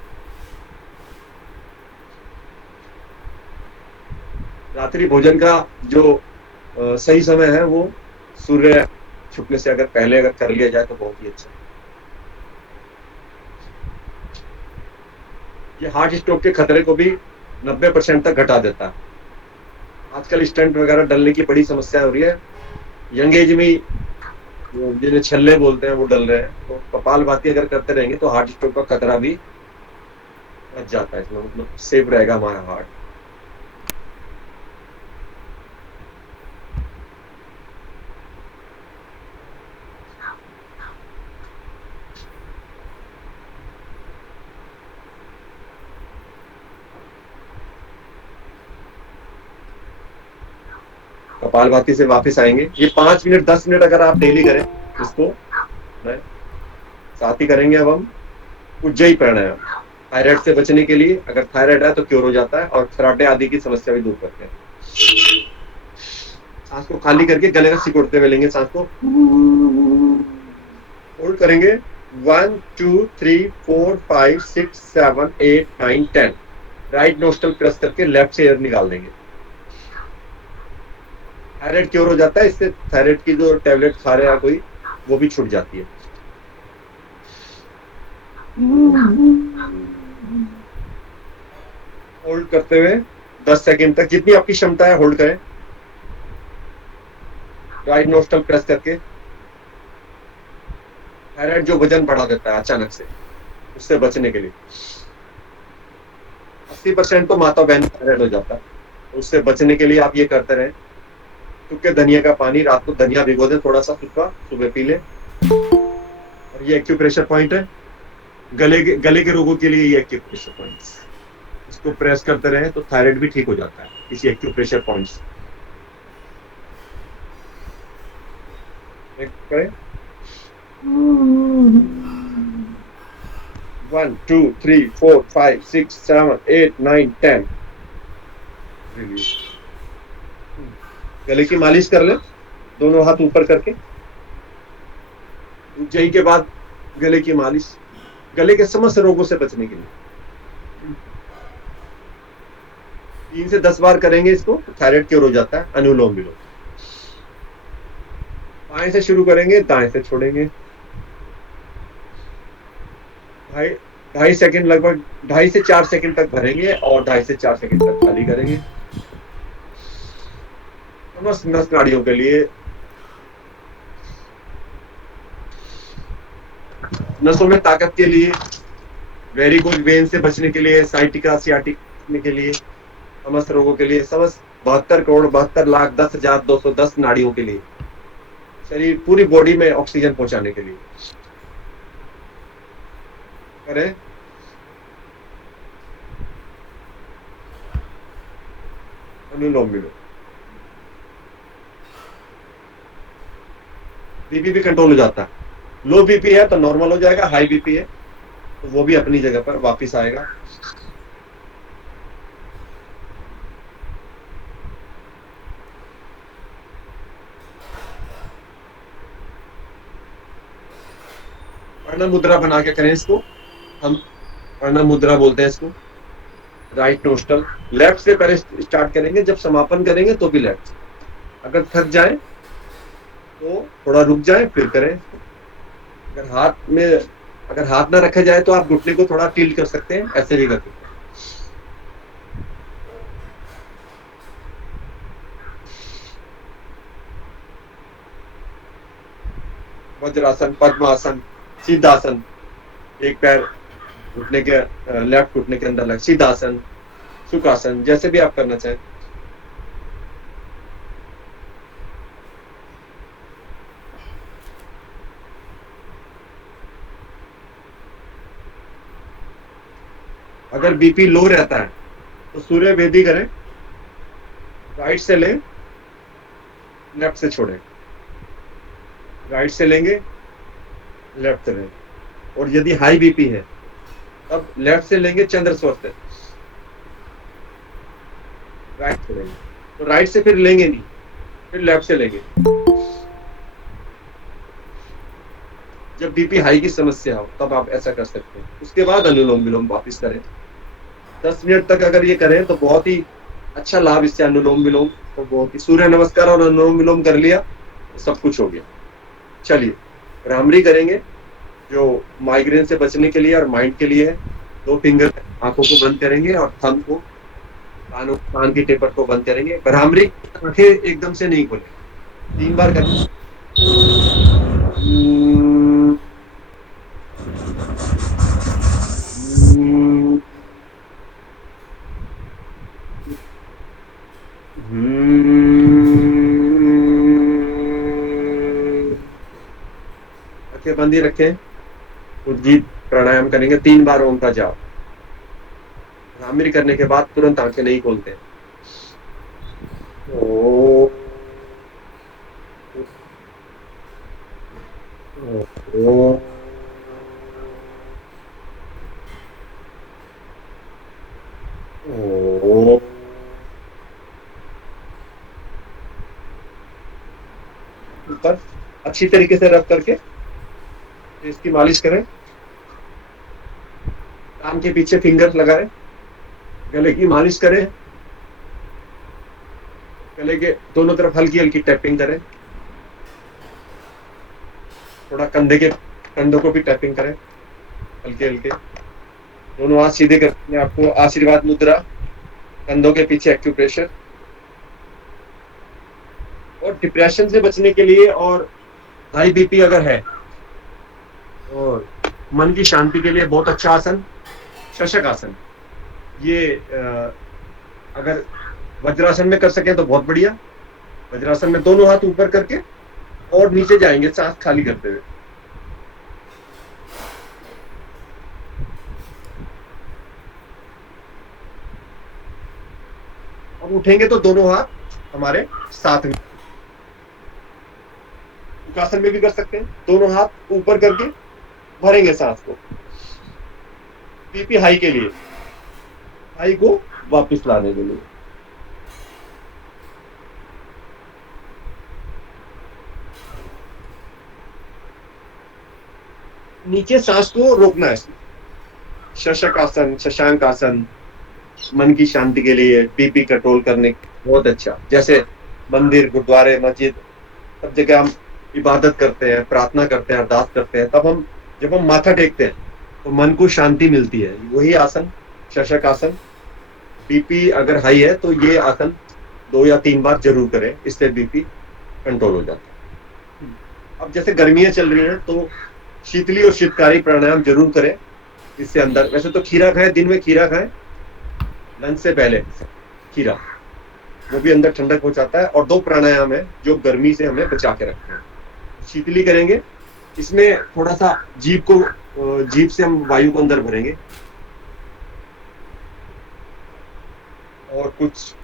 रात्रि भोजन का जो सही समय है, वो सूर्य छुपने से अगर पहले अगर कर लिया जाए तो बहुत ही अच्छा। ये हार्ट स्ट्रोक के खतरे को भी 90% तक घटा देता है। आजकल स्टंट वगैरह डलने की बड़ी समस्या हो रही है, यंग एज में जिन्हें छल्ले बोलते हैं वो डल रहे हैं। तो कपालभाति अगर करते रहेंगे तो हार्ट स्ट्रोक का खतरा भी बच जाता है, इसमें मतलब सेफ रहेगा हमारा हार्ट। कपालभाति से वापस आएंगे। ये 5 मिनट 10 मिनट अगर आप डेली करें इसको, है। साथ ही करेंगे अब हम उज्जयी प्राणायाम। थायराइड से बचने के लिए, अगर थायराइड है तो क्योर हो जाता है, और खराटे आदि की समस्या भी दूर करते हैं। सांस को खाली करके गले में सिकुड़ते हुए लेंगे सांस को, होल्ड करेंगे 1 2 3 4 5 6 7 8 9 10। राइट नोस्ट्रल प्रेस करके लेफ्ट से एयर निकाल देंगे। थायराइड क्योर हो जाता है इससे। थायराइड की जो टेबलेट खा रहे हैं कोई, वो भी छूट जाती है। होल्ड करते हुए 10 सेकंड तक, जितनी आपकी क्षमता है होल्ड करें। राइट नोस्ट्रल प्रेस करके। थायराइड जो वजन बढ़ा देता है अचानक से, उससे बचने के लिए 80% तो माता बहन थायराइड हो जाता है। उससे बचने के लिए आप ये करते रहे, सूखे धनिया का पानी, रात को धनिया भिगो दें थोड़ा सा सूखा, सुबह पी ले। और ये एक्यूप्रेशर पॉइंट है गले के रोगों के लिए। ये एक्यूप्रेशर पॉइंट, इसको प्रेस करते रहे तो थायराइड भी ठीक हो जाता है इसी एक्यूप्रेशर पॉइंट से। करें 1 2 3 4 5 6 7 8 9 10। गले की मालिश कर ले, दोनों हाथ ऊपर करके। उज्जयी के बाद गले की मालिश, गले के समस्त रोगों से बचने के लिए 3 से 10 बार करेंगे इसको, थायराइड क्योर हो जाता है। अनुलोम विलोम, बाएं से शुरू करेंगे, दाएं से छोड़ेंगे। 2.5 सेकंड, लगभग 2.5 से 4 सेकंड तक भरेंगे और 2.5 से 4 सेकंड तक खाली करेंगे। समस्त नस नाड़ियों के लिए, नसों में ताकत के लिए, वेरिकोज वेन से बचने के लिए, साइटिका सियाटिका के लिए, समस्त रोगों के लिए, समस्त 72,72,72,10,210 नाड़ियों के लिए, शरीर पूरी बॉडी में ऑक्सीजन पहुंचाने के लिए करें। अनुलोम विलोम। बीपी भी कंट्रोल हो जाता है। लो बीपी है तो नॉर्मल हो जाएगा, हाई बीपी है तो वो भी अपनी जगह पर वापस आएगा। प्रणव मुद्रा बना के करें इसको, हम प्रणव मुद्रा बोलते हैं इसको। राइट नोस्ट्रल, लेफ्ट से पहले स्टार्ट करेंगे, जब समापन करेंगे तो भी लेफ्ट। अगर थक जाए तो थोड़ा रुक जाए फिर करें। अगर हाथ ना रखा जाए तो आप घुटने को थोड़ा टिल्ट कर सकते हैं, ऐसे भी कर सकते हैं। वज्रासन, पद्मासन, सिद्धासन, एक पैर घुटने के लेफ्ट घुटने के अंदर लग, सिद्धासन, सुखासन, जैसे भी आप करना चाहें। अगर बीपी लो रहता है तो सूर्य वेदी करें, राइट से लें, लेफ्ट से छोड़ें, राइट से लेंगे, लेफ्ट से लें। और यदि हाई बीपी है तब लेफ्ट से लेंगे, चंद्र स्वस्थ है, राइट से लेंगे। तो राइट से फिर लेंगे नहीं, फिर लेफ्ट से लेंगे। जब बीपी हाई की समस्या हो तब आप ऐसा कर सकते हैं। उसके बाद अनुलोम विलोम वापिस करें। 10 मिनट तक अगर ये करें तो बहुत ही अच्छा लाभ इससे। अनुलोम विलोम तो बहुत ही, सूर्य नमस्कार और अनुलोम विलोम कर लिया तो सब कुछ हो गया। चलिए भ्रामरी करेंगे, जो माइग्रेन से बचने के लिए और माइंड के लिए है। 2 फिंगर आंखों को बंद करेंगे और थंब को, कान की टेपर को बंद करेंगे। भ्रामरी आंखें एकदम से नहीं खोलें, 3 बार करें। आंखें बंद ही रखें। उद्गीत प्राणायाम करेंगे, 3 बार ओम का जाप। भ्रामरी करने के बाद तुरंत आंखें नहीं खोलते। ओम। ओम। ऊपर अच्छी तरीके से रब करके इसकी मालिश करें। कान के पीछे फिंगर लगाएं। गले की मालिश करें। गले के दोनों तरफ हल्की हल्की टैपिंग करें। थोड़ा कंधों को भी टैपिंग करें हल्के हल्के। दोनों हाथ सीधे करके आपको आशीर्वाद मुद्रा, कंधों के पीछे एक्यूप्रेशर। और डिप्रेशन से बचने के लिए और हाई बीपी अगर है और मन की शांति के लिए बहुत अच्छा आसन शशक आसन। ये अगर वज्रासन में कर सके तो बहुत बढ़िया। वज्रासन में दोनों हाथ ऊपर करके और नीचे जाएंगे सांस खाली करते हुए। अब उठेंगे तो दोनों हाथ हमारे साथ में। सुखासन में भी कर सकते हैं। दोनों हाथ ऊपर करके भरेंगे सांस को। बीपी हाई के लिए, हाई को वापस लाने के लिए। नीचे सांस को रोकना है। शशक आसन, शशांक आसन मन की शांति के लिए, बीपी कंट्रोल करने बहुत अच्छा। जैसे मंदिर, गुरुद्वारे, मस्जिद, सब जगह हम इबादत करते हैं, प्रार्थना करते हैं, अरदास करते हैं, तब जब हम माथा टेकते हैं तो मन को शांति मिलती है। वही आसन शशक आसन। बीपी अगर हाई है तो ये आसन 2 या 3 बार जरूर करें, इससे बीपी कंट्रोल हो जाता है। अब जैसे गर्मियां चल रही हैं तो शीतली और शीतकारी प्राणायाम जरूर करें। इससे अंदर वैसे तो खीरा खाएं, दिन में खीरा खाएं लंच से पहले। खीरा वो भी अंदर ठंडक पहुंचाता है। और 2 प्राणायाम है जो गर्मी से हमें बचा के रखते हैं। शीतली करेंगे, इसमें थोड़ा सा जीभ से हम वायु को अंदर भरेंगे और कुछ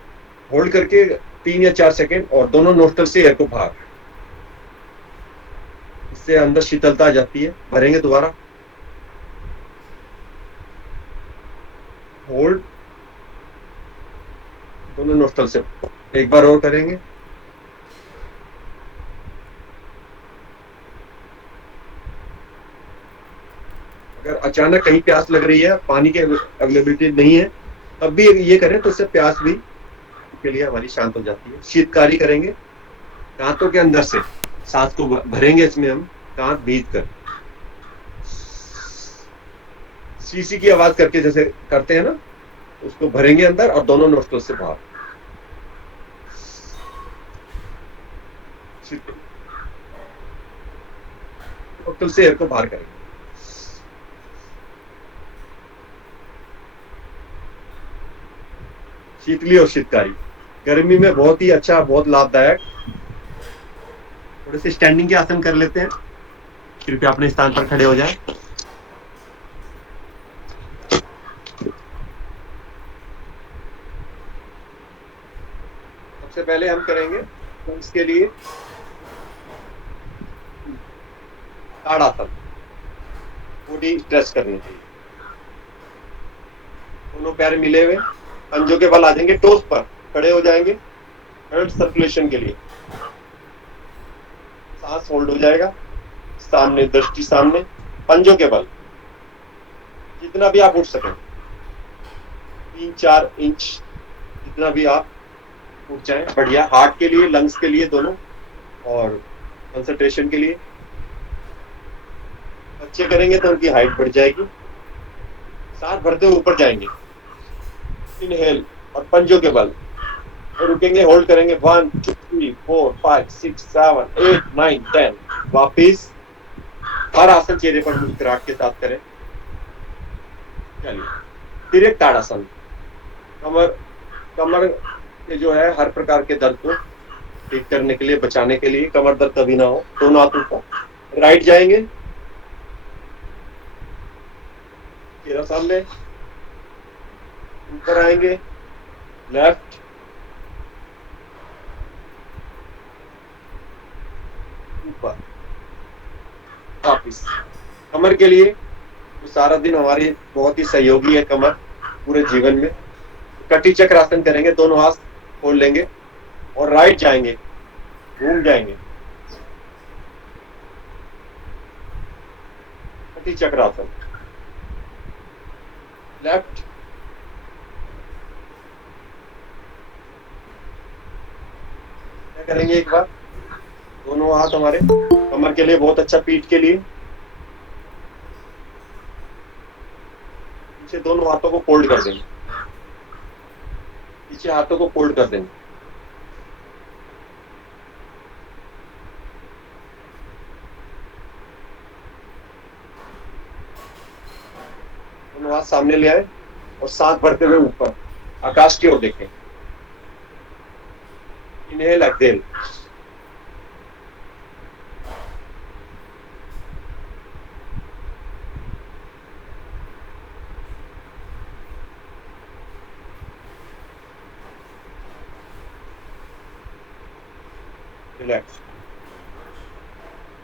होल्ड करके 3 या 4 सेकेंड और दोनों नोस्ट्रल से एयर को बाहर। इससे अंदर शीतलता आ जाती है। भरेंगे दोबारा, होल्ड, दोनों नोस्ट्रल से। एक बार और करेंगे। अगर अचानक कहीं प्यास लग रही है, पानी की अवेलेबिलिटी नहीं है, तब भी ये करें तो इससे प्यास भी के लिए हमारी शांत हो जाती है। शीतकारी करेंगे, दांतों के अंदर से सांस को भरेंगे। इसमें हम दांत बीत कर सीसी की आवाज करके जैसे करते हैं ना, उसको भरेंगे अंदर और दोनों नोस्ट्रल से बाहर। नोस्ट्रल से एयर को बाहर करेंगे। शीतली और शीतकारी गर्मी में बहुत ही अच्छा, बहुत लाभदायक। थोड़े से स्टैंडिंग के आसन कर लेते हैं। कृपया अपने स्थान पर खड़े हो जाएं। सबसे पहले हम करेंगे इसके लिए ताड़ासन, बॉडी स्ट्रेच करने के लिए। दोनों पैर मिले हुए, पंजों के बल आ जाएंगे टोस पर, खड़े हो जाएंगे ब्लड सर्कुलेशन के लिए। सांस होल्ड हो जाएगा, सामने दृष्टि सामने, पंजों के बल जितना भी आप उठ सकें, 3-4 इंच जितना भी आप उठ जाए बढ़िया। हार्ट के लिए, लंग्स के लिए दोनों, और कंसंट्रेशन के लिए। बच्चे करेंगे तो उनकी हाइट बढ़ जाएगी। सांस भरते हुए ऊपर जाएंगे, इनहेल और पंजों के बल, और रुकेंगे, होल्ड करेंगे 1 2 3 4 5 6 7 8 9 10। वापिस हर आसन चेहरे पर मुस्कुराहट के साथ करें। चलिए, फिर एक ताड़ासन। कमर के जो है हर प्रकार के दर्द को ठीक करने के लिए, बचाने के लिए, कमर दर्द कभी ना हो। दोनों हाथ ऊपर, राइट जाएंगे, चेहरा सामने, ऊपर आएंगे, लेफ्ट, ऊपर, वापिस। कमर के लिए तो सारा दिन हमारी बहुत ही सहयोगी है कमर पूरे जीवन में। कटी चक्र आसन करेंगे, दोनों हाथ खोल लेंगे और राइट जाएंगे, घूम जाएंगे। कटी चक्र आसन, लेफ्ट, क्या करेंगे एक बार, दोनों हाथ हमारे कमर के लिए बहुत अच्छा, पीठ के लिए पीछे दोनों हाथों को फोल्ड कर देंगे, पीछे हाथों को फोल्ड कर देंगे। दोनों हाथ सामने ले आए और सांस भरते हुए ऊपर आकाश की ओर देखें। Inhale, exhale. रिलैक्स।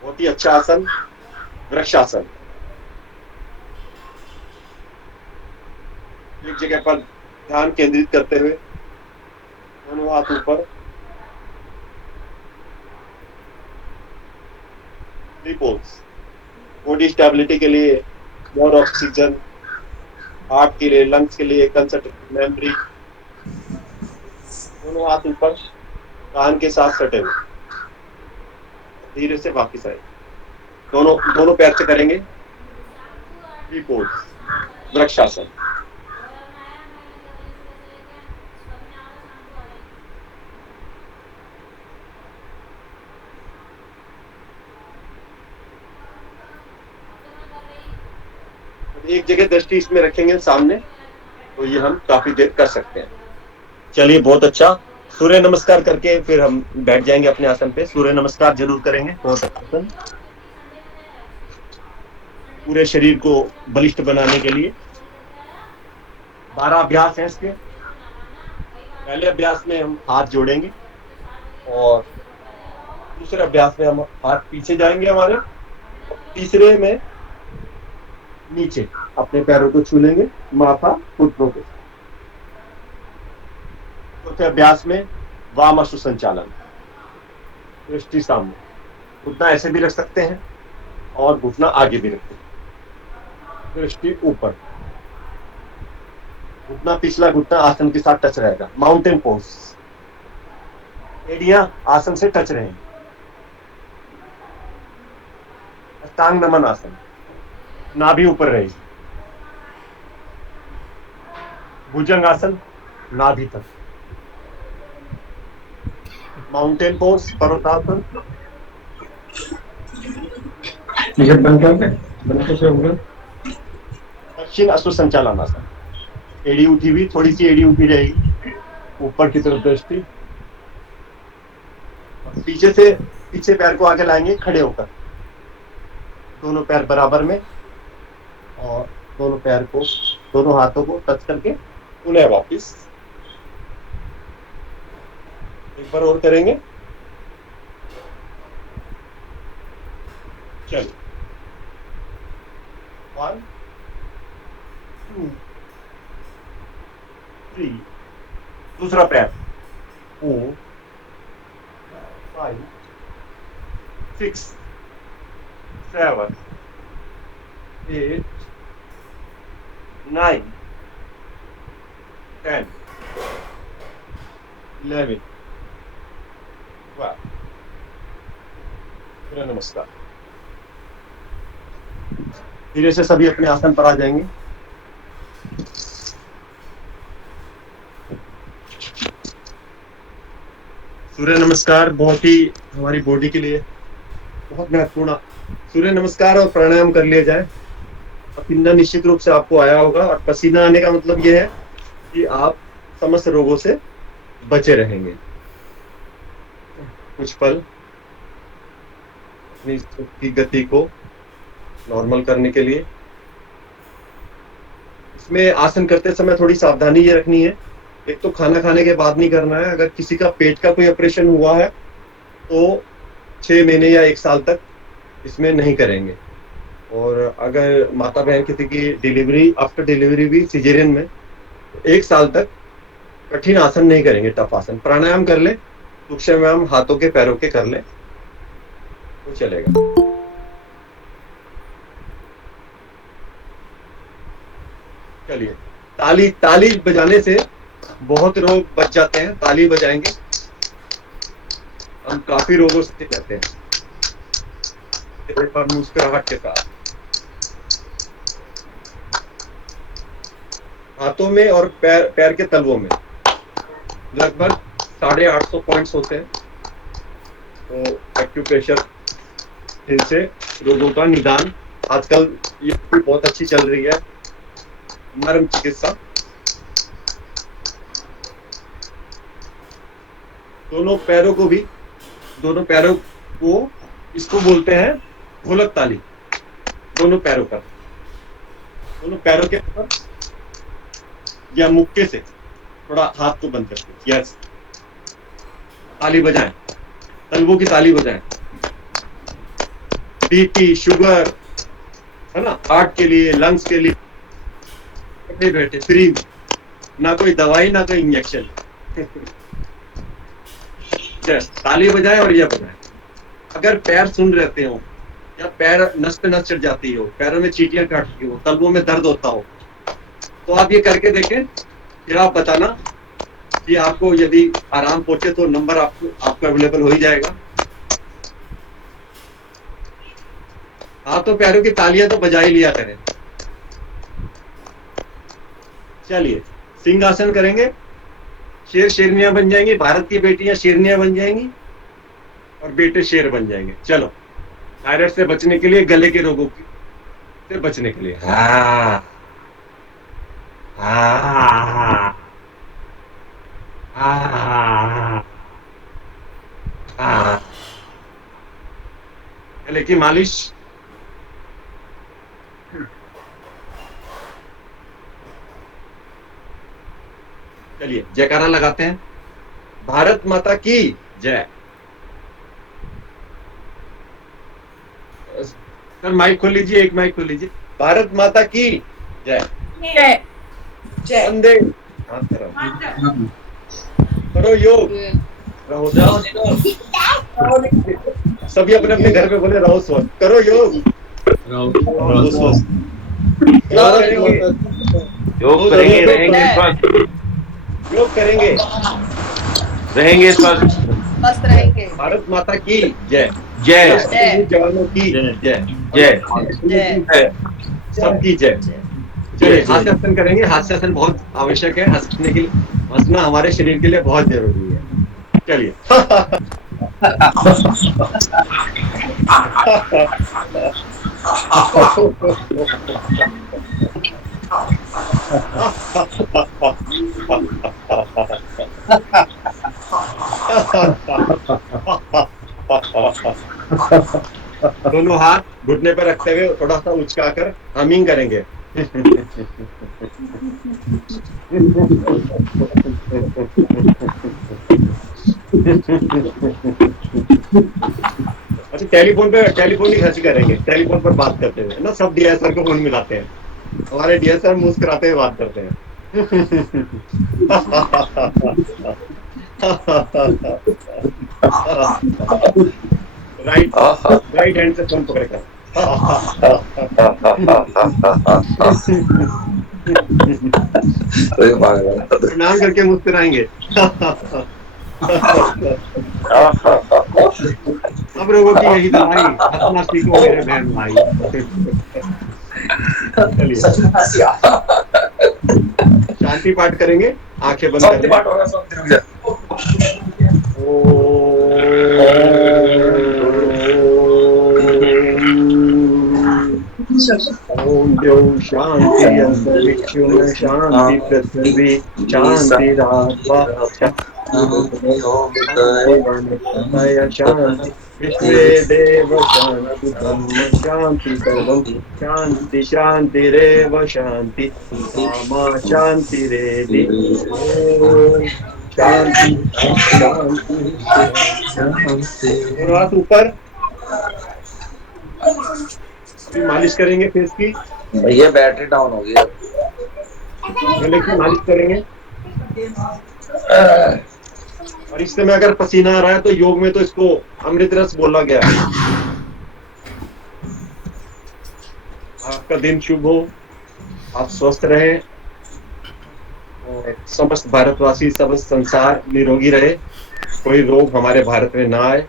बहुत ही अच्छा आसन, वृक्षासन। एक जगह पर ध्यान केंद्रित करते हुए दोनों हाथ ऊपर, पोज। बॉडी स्टेबिलिटी के लिए, मोर ऑक्सीजन, हार्ट के लिए, लंग्स के लिए, कंसंट्रेटेड मेमोरी। दोनों हाथ ऊपर कान के साथ सटे हुए, धीरे से वापस आए। दोनों पैर से करेंगे पोज, वृक्षासन। एक जगह दृष्टि इसमें रखेंगे सामने, तो ये हम काफी देर कर सकते हैं। चलिए, बहुत अच्छा। सूर्य नमस्कार करके फिर हम बैठ जाएंगे अपने आसन पे। सूर्य नमस्कार जरूर करेंगे, बहुत अच्छा आसन, पूरे शरीर को बलिष्ठ बनाने के लिए। 12 अभ्यास हैं इसके। पहले अभ्यास में हम हाथ जोड़ेंगे और दूसरे अभ्यास में हम हाथ पीछे जाएंगे हमारे, और तीसरे में नीचे अपने पैरों को छू लेंगे, माथा घुटनों के। चौथे अभ्यास में वाम अश्व संचालन, दृष्टि सामने, घुटना ऐसे भी रख सकते हैं और घुटना आगे भी रखते हैं, दृष्टि ऊपर। घुटना, पिछला घुटना आसन के साथ टच रहेगा। माउंटेन पोज, एड़ियां आसन से टच रहेंगी। अष्टांग नमन आसन, नाभि ऊपर रहेगी। भुजंग आसन, नाभि तक। माउंटेन पोज, पर्वतासन। दक्षिण अश्व संचालन आसन, एड़ी उठी हुई, थोड़ी सी एड़ी उठी रहेगी, ऊपर की तरफ दृष्टि। पीछे पैर को आगे लाएंगे खड़े होकर, दोनों पैर बराबर में, और दोनों हाथों को टच करके पुनः वापिस। एक बार और करेंगे। चलिए, 1 2 3, दूसरा पैर, 4 5 6 7 8 9 10 11 12। सूर्य नमस्कार। धीरे से सभी अपने आसन पर आ जाएंगे। सूर्य नमस्कार बहुत ही हमारी बॉडी के लिए बहुत महत्वपूर्ण। सूर्य नमस्कार और प्राणायाम कर लिया जाए। पसीना निश्चित रूप से आपको आया होगा, और पसीना आने का मतलब यह है कि आप समस्त रोगों से बचे रहेंगे। कुछ पल अपनी गति को नॉर्मल करने के लिए, इसमें आसन करते समय थोड़ी सावधानी ये रखनी है। एक तो खाना खाने के बाद नहीं करना है। अगर किसी का पेट का कोई ऑपरेशन हुआ है तो 6 महीने या 1 साल तक इसमें नहीं करेंगे। और अगर माता बहन किसी की डिलीवरी आफ्टर डिलीवरी भी सिजेरियन में, तो 1 साल तक कठिन आसन नहीं करेंगे, टफ आसन। प्राणायाम कर ले, सूक्ष्म व्यायाम हाथों के पैरों के कर ले तो चलेगा। चलिए, ताली ताली बजाने से बहुत रोग बच जाते हैं। ताली बजाएंगे, हम काफी रोगों से कहते हैं चेहरे पर मुस्कुराहट के साथ। हाथों में और पैर के तलवों में लगभग 850 पॉइंट्स होते हैं। तो एक्यूप्रेशर इनसे रोगों का निदान, आजकल ये भी बहुत अच्छी चल रही है, मर्म चिकित्सा। दोनों पैरों को इसको बोलते हैं घोलक ताली। दोनों पैरों के ऊपर या मुक्के से थोड़ा हाथ को बंद करके यस ताली बजाएं, तलवों की ताली बजाएं। बीपी, शुगर, है ना, हार्ट के लिए, लंग्स के लिए बैठे फ्री, ना कोई दवाई ना कोई इंजेक्शन। ताली बजाएं और ये बजाएं। अगर पैर सुन रहते हो या पैर नस पे नस चढ़ जाती हो, पैरों में चींटियां काटती हो, तलवों में दर्द होता हो, तो आप ये करके देखें, फिर आप बताना कि आपको यदि आराम पहुंचे तो नंबर आपको अवेलेबल हो ही जाएगा। हाथों पैरों की तालियां तो बजा ही लिया करें। चलिए, सिंहासन करेंगे, शेर शेरनियां बन जाएंगी, भारत की बेटियां शेरनियां बन जाएंगी और बेटे शेर बन जाएंगे। चलो, थायराइड से बचने के लिए, गले के रोगों से बचने के लिए गले की मालिश। चलिए, जयकारा लगाते हैं, भारत माता की जय। सर माइक खोल लीजिए, एक माइक खोल लीजिए। भारत माता की जय। जय जय। वंदे करो योग, रहो सभी अपने अपने घर पे बोले रहो स्वस्थ, करो योग, रहो स्वस्थ। योग करेंगे, रहेंगे स्वस्थ, योग करेंगे, रहेंगे स्वस्थ, मस्त रहेंगे। भारत माता की जय। जय जय। जवानों की जय। जय जय। सबकी जय। चलिए, हास्यासन करेंगे। हास्यासन बहुत आवश्यक है, हंसने के लिए, हंसना हमारे शरीर के लिए बहुत जरूरी है। चलिए। दोनों हाथ घुटने पर रखते हुए थोड़ा सा उचकाकर हमिंग करेंगे। अच्छा, टेलीफोन ही खर्च करेंगे, टेलीफोन पर बात करते हुए ना, सब डीएसआर को फोन मिलाते हैं, हमारे डीएसआर मुस्कुराते हुए बात करते हैं। राइट हैंड से फोन पकड़कर प्रणाम करके मुस्कुराएंगे। सब लोगों की यही दवाई, हंसना सीखो मेरे बहन भाई। चलिए, शांति पाठ करेंगे, आंखें बंद करेंगे। ओम देव शांति, अंतरिक्ष में शांति, पृथ्वी शांति, शांति, विश्वे देव शांति, ब्रह्म शांति, सर्वं शांति, शांतिरेव शांति, मा शांति रेदि। ओम शांति शांति शांति। ऊपर अभी मालिश करेंगे फेस की, भैया बैटरी डाउन हो गई गले की मालिश करेंगे। और इस समय अगर पसीना आ रहा है तो योग में तो इसको अमृत रस बोला गया है। आपका दिन शुभ हो, आप स्वस्थ रहें और समस्त भारतवासी, समस्त संसार निरोगी रहे, कोई रोग हमारे भारत में ना आए।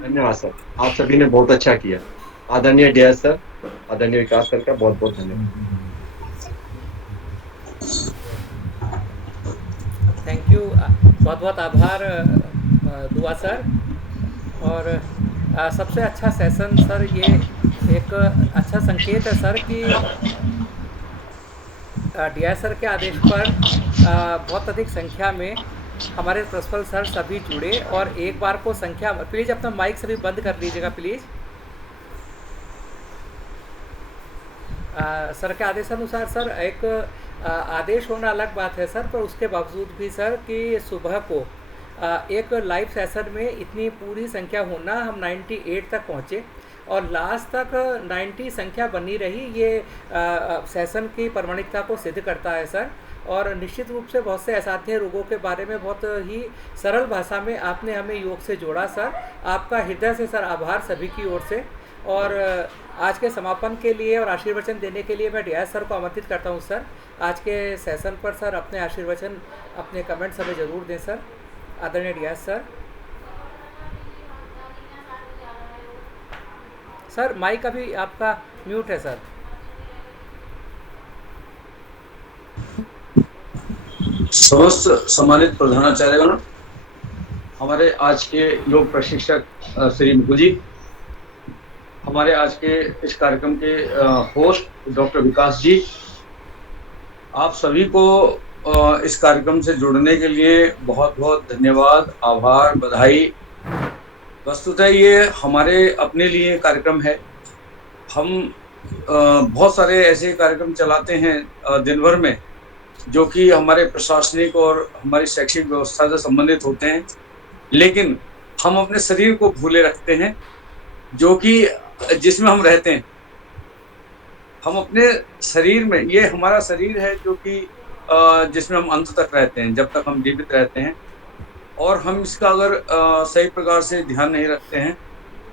धन्यवाद सर, आप सभी ने बहुत अच्छा किया। आदरणीय डीआर सर, आदरणीय विकास सर का बहुत बहुत धन्यवाद। थैंक यू, बहुत बहुत आभार दुआ सर। और सबसे अच्छा सेशन सर, ये एक अच्छा संकेत है सर कि डीआर सर के आदेश पर बहुत अधिक संख्या में हमारे प्रिंसिपल सर सभी जुड़े और एक बार को संख्या, प्लीज़ अपना माइक सभी बंद कर लीजिएगा प्लीज़। सर के आदेशानुसार सर एक आदेश होना अलग बात है सर, पर उसके बावजूद भी सर कि सुबह को एक लाइव सेशन में इतनी पूरी संख्या होना, हम 98 तक पहुँचे और लास्ट तक 90 संख्या बनी रही, ये सेशन की प्रामाणिकता को सिद्ध करता है सर। और निश्चित रूप से बहुत से असाध्य रोगों के बारे में बहुत ही सरल भाषा में आपने हमें योग से जोड़ा सर। आपका हृदय से सर आभार सभी की ओर से। और आज के समापन के लिए और आशीर्वचन देने के लिए मैं डीआर सर को आमंत्रित करता हूं सर, आज के सेशन पर सर अपने आशीर्वचन, अपने कमेंट्स हमें ज़रूर दें सर। आदरणीय डीआर सर। सर माइक अभी आपका म्यूट है सर। समस्त सम्मानित प्रधानाचार्यगण, हमारे आज के योग प्रशिक्षक श्री मुकुल जी, हमारे आज के इस कार्यक्रम के होस्ट डॉक्टर विकास जी, आप सभी को इस कार्यक्रम से जुड़ने के लिए बहुत बहुत धन्यवाद, आभार, बधाई। वस्तुतः ये हमारे अपने लिए कार्यक्रम है। हम बहुत सारे ऐसे कार्यक्रम चलाते हैं दिन भर में जो कि हमारे प्रशासनिक और हमारी शैक्षिक व्यवस्था से संबंधित होते हैं, लेकिन हम अपने शरीर को भूले रखते हैं जो कि जिसमें हम रहते हैं। हम अपने शरीर में, ये हमारा शरीर है जो कि जिसमें हम अंत तक रहते हैं, जब तक हम जीवित रहते हैं, और हम इसका अगर सही प्रकार से ध्यान नहीं रखते हैं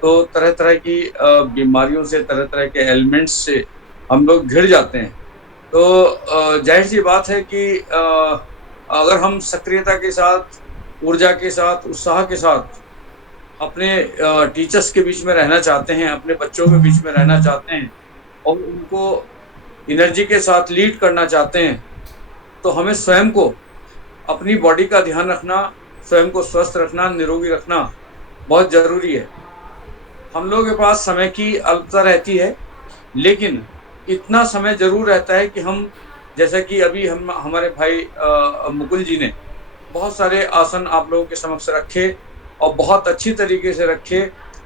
तो तरह तरह की बीमारियों से, तरह तरह के एलिमेंट्स से हम लोग घिर जाते हैं। तो जाहिर सी बात है कि अगर हम सक्रियता के साथ, ऊर्जा के साथ, उत्साह के साथ अपने टीचर्स के बीच में रहना चाहते हैं, अपने बच्चों के बीच में रहना चाहते हैं और उनको एनर्जी के साथ लीड करना चाहते हैं, तो हमें स्वयं को, अपनी बॉडी का ध्यान रखना, स्वयं को स्वस्थ रखना, निरोगी रखना बहुत ज़रूरी है। हम लोगों के पास समय की अल्पता रहती है, लेकिन इतना समय जरूर रहता है कि हम, जैसा कि अभी हम हमारे भाई मुकुल जी ने बहुत सारे आसन आप लोगों के समक्ष रखे और बहुत अच्छी तरीके से रखे,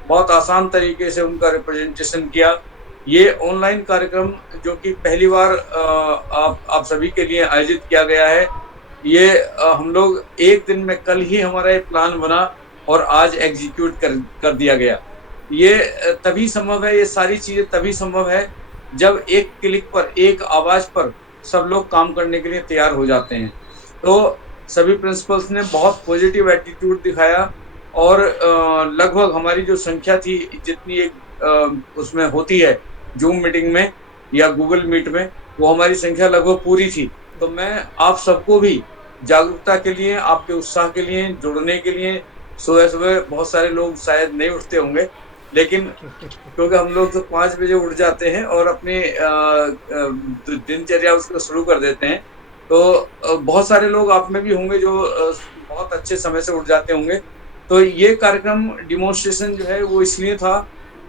बहुत आसान तरीके से उनका रिप्रेजेंटेशन किया। ये ऑनलाइन कार्यक्रम जो कि पहली बार आप सभी के लिए आयोजित किया गया है, ये हम लोग एक दिन में, कल ही हमारा एक प्लान बना और आज एग्जीक्यूट कर दिया गया। ये तभी संभव है, ये सारी चीज़ें तभी संभव है जब एक क्लिक पर, एक आवाज़ पर सब लोग काम करने के लिए तैयार हो जाते हैं। तो सभी प्रिंसिपल्स ने बहुत पॉजिटिव एटीट्यूड दिखाया और लगभग हमारी जो संख्या थी, जितनी एक उसमें होती है जूम मीटिंग में या गूगल मीट में, वो हमारी संख्या लगभग पूरी थी। तो मैं आप सबको भी जागरूकता के लिए, आपके उत्साह के लिए, जुड़ने के लिए, सुबह सुबह बहुत सारे लोग शायद नहीं उठते होंगे, लेकिन क्योंकि हम लोग तो 5 बजे उठ जाते हैं और अपनी दिनचर्या उसको शुरू कर देते हैं, तो बहुत सारे लोग आप में भी होंगे जो बहुत अच्छे समय से उठ जाते होंगे। तो ये कार्यक्रम डिमोन्स्ट्रेशन जो है वो इसलिए था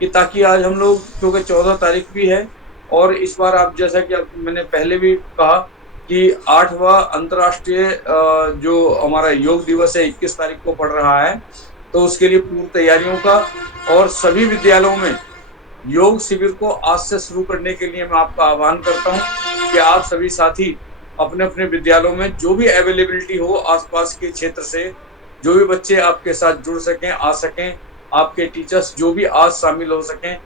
कि ताकि आज हम लोग, क्योंकि 14 तारीख भी है और इस बार आप, जैसा कि मैंने पहले भी कहा कि 8वां अंतर्राष्ट्रीय जो हमारा योग दिवस है 21 तारीख को पड़ रहा है, तो उसके लिए पूर्व तैयारियों का और सभी विद्यालयों में योग शिविर को आज से शुरू करने के लिए मैं आपका आह्वान करता हूं कि आप सभी साथी अपने अपने विद्यालयों में जो भी अवेलेबिलिटी हो आसपास के क्षेत्र से, जो भी बच्चे आपके साथ जुड़ सकें, आ सकें, आपके टीचर्स जो भी आज शामिल हो सकें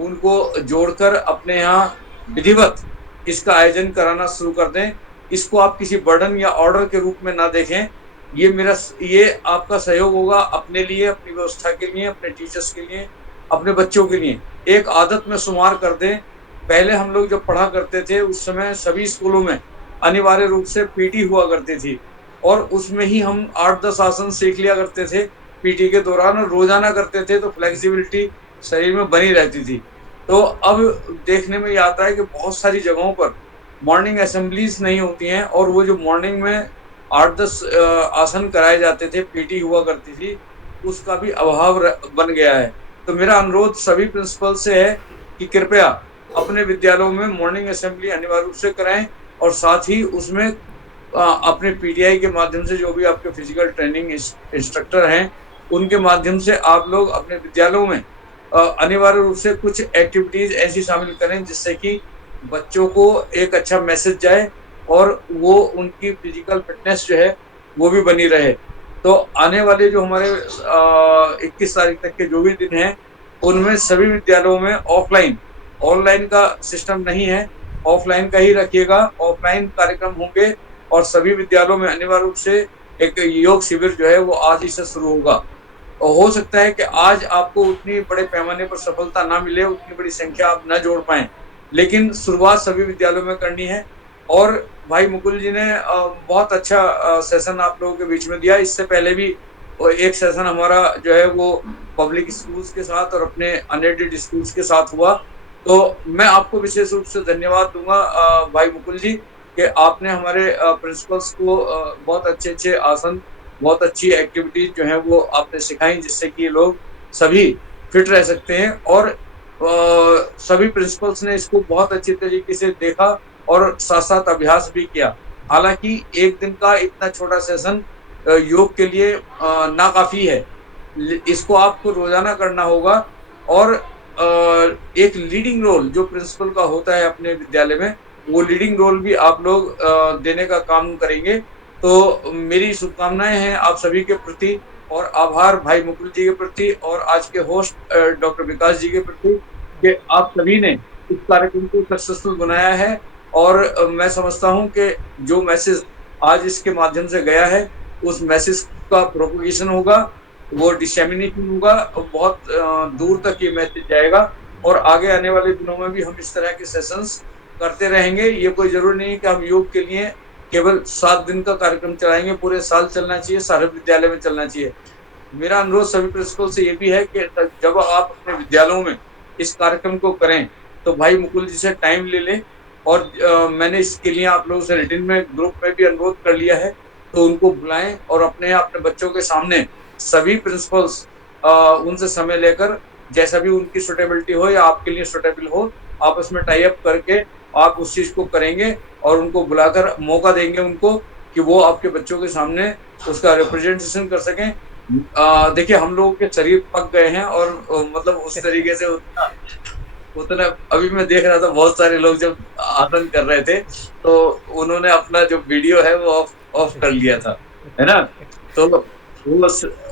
उनको जोड़कर अपने यहाँ विधिवत इसका आयोजन कराना शुरू कर दें। इसको आप किसी बर्डन या ऑर्डर के रूप में ना देखें। ये आपका सहयोग होगा अपने लिए, अपनी व्यवस्था के लिए, अपने टीचर्स के लिए, अपने बच्चों के लिए। एक आदत में शुमार कर दें। पहले हम लोग जब पढ़ा करते थे उस समय सभी स्कूलों में अनिवार्य रूप से पीटी हुआ करती थी और उसमें ही हम 8-10 आसन सीख लिया करते थे पीटी के दौरान और रोजाना करते थे, तो फ्लेक्सिबिलिटी शरीर में बनी रहती थी। तो अब देखने में ये आता है कि बहुत सारी जगहों पर मॉर्निंग असेंबलीज नहीं होती हैं और वो जो मॉर्निंग में 8-10 आसन कराए जाते थे, पीटी हुआ करती थी, उसका भी अभाव बन गया है। तो मेरा अनुरोध सभी प्रिंसिपल से है कि कृपया अपने विद्यालयों में मॉर्निंग असेंबली अनिवार्य रूप से कराएं और साथ ही उसमें अपने पीटीआई के माध्यम से जो भी आपके फिजिकल ट्रेनिंग इंस्ट्रक्टर हैं उनके माध्यम से आप लोग अपने विद्यालयों में अनिवार्य रूप से कुछ एक्टिविटीज ऐसी शामिल करें जिससे कि बच्चों को एक अच्छा मैसेज जाए और वो उनकी फिजिकल फिटनेस जो है वो भी बनी रहे। तो आने वाले जो हमारे 21 तारीख तक के जो भी दिन हैं उनमें सभी विद्यालयों में ऑनलाइन का सिस्टम नहीं है, ऑफलाइन का ही रखिएगा। ऑफलाइन कार्यक्रम होंगे और सभी विद्यालयों में अनिवार्य रूप से एक योग शिविर जो है वो आज ही से शुरू होगा। और हो सकता है कि आज आपको उतनी बड़े पैमाने पर सफलता ना मिले, उतनी बड़ी संख्या आप न जोड़ पाएं, लेकिन शुरुआत सभी विद्यालयों में करनी है। और भाई मुकुल जी ने बहुत अच्छा सेशन आप लोगों के बीच में दिया। इससे पहले भी एक सेशन हमारा जो है वो पब्लिक स्कूल्स के साथ और अपने अनएडेड स्कूल्स के साथ हुआ। तो मैं आपको विशेष रूप से धन्यवाद दूंगा भाई मुकुल जी कि आपने हमारे प्रिंसिपल्स को बहुत अच्छे आसन, बहुत अच्छी एक्टिविटीज जो है वो आपने सिखाई जिससे कि ये लोग सभी फिट रह सकते हैं। और सभी प्रिंसिपल्स ने इसको बहुत अच्छी तरीके से देखा और साथ साथ अभ्यास भी किया। हालांकि एक दिन का इतना छोटा सेशन योग के लिए नाकाफी है, इसको आपको रोजाना करना होगा। और एक लीडिंग रोल जो प्रिंसिपल का होता है अपने विद्यालय में, वो लीडिंग रोल भी आप लोग देने का काम करेंगे। तो मेरी शुभकामनाएं हैं आप सभी के प्रति और आभार भाई मुकुल जी के प्रति और आज के होस्ट डॉक्टर विकास जी के प्रति कि आप सभी ने इस कार्यक्रम को सक्सेसफुल बनाया है। और मैं समझता हूं कि जो मैसेज आज इसके माध्यम से गया है उस मैसेज का प्रोपगेशन होगा, वो डिसेमिनेशन होगा और बहुत दूर तक ये मैसेज जाएगा। और आगे आने वाले दिनों में भी हम इस तरह के सेशंस करते रहेंगे। ये कोई जरूरी नहीं कि हम योग के लिए केवल 7 दिन का कार्यक्रम चलाएंगे, पूरे साल चलना चाहिए, सारे विद्यालय में चलना चाहिए। मेरा अनुरोध सभी प्रिंसिपल से ये भी है कि जब आप अपने विद्यालयों में इस कार्यक्रम को करें तो भाई मुकुल जी से टाइम ले लें। और मैंने इसके लिए आप लोगों से रिटन में ग्रुप में भी अनुरोध कर लिया है, तो उनको बुलाएं और अपने बच्चों के सामने सभी प्रिंसिपल्स उनसे समय लेकर जैसा भी उनकी सुटेबिलिटी हो या आपके लिए सुटेबल हो, आप उसमें टाई अप करके आप उस चीज को करेंगे और उनको बुलाकर मौका देंगे उनको कि वो आपके बच्चों के सामने उसका रिप्रेजेंटेशन कर सकें। देखिए हम लोगों के शरीर पक गए हैं और मतलब उस तरीके से उतना अभी मैं देख रहा था बहुत सारे लोग जब आसन कर रहे थे तो उन्होंने अपना जो वीडियो है वो ऑफ कर लिया था, है ना। तो वो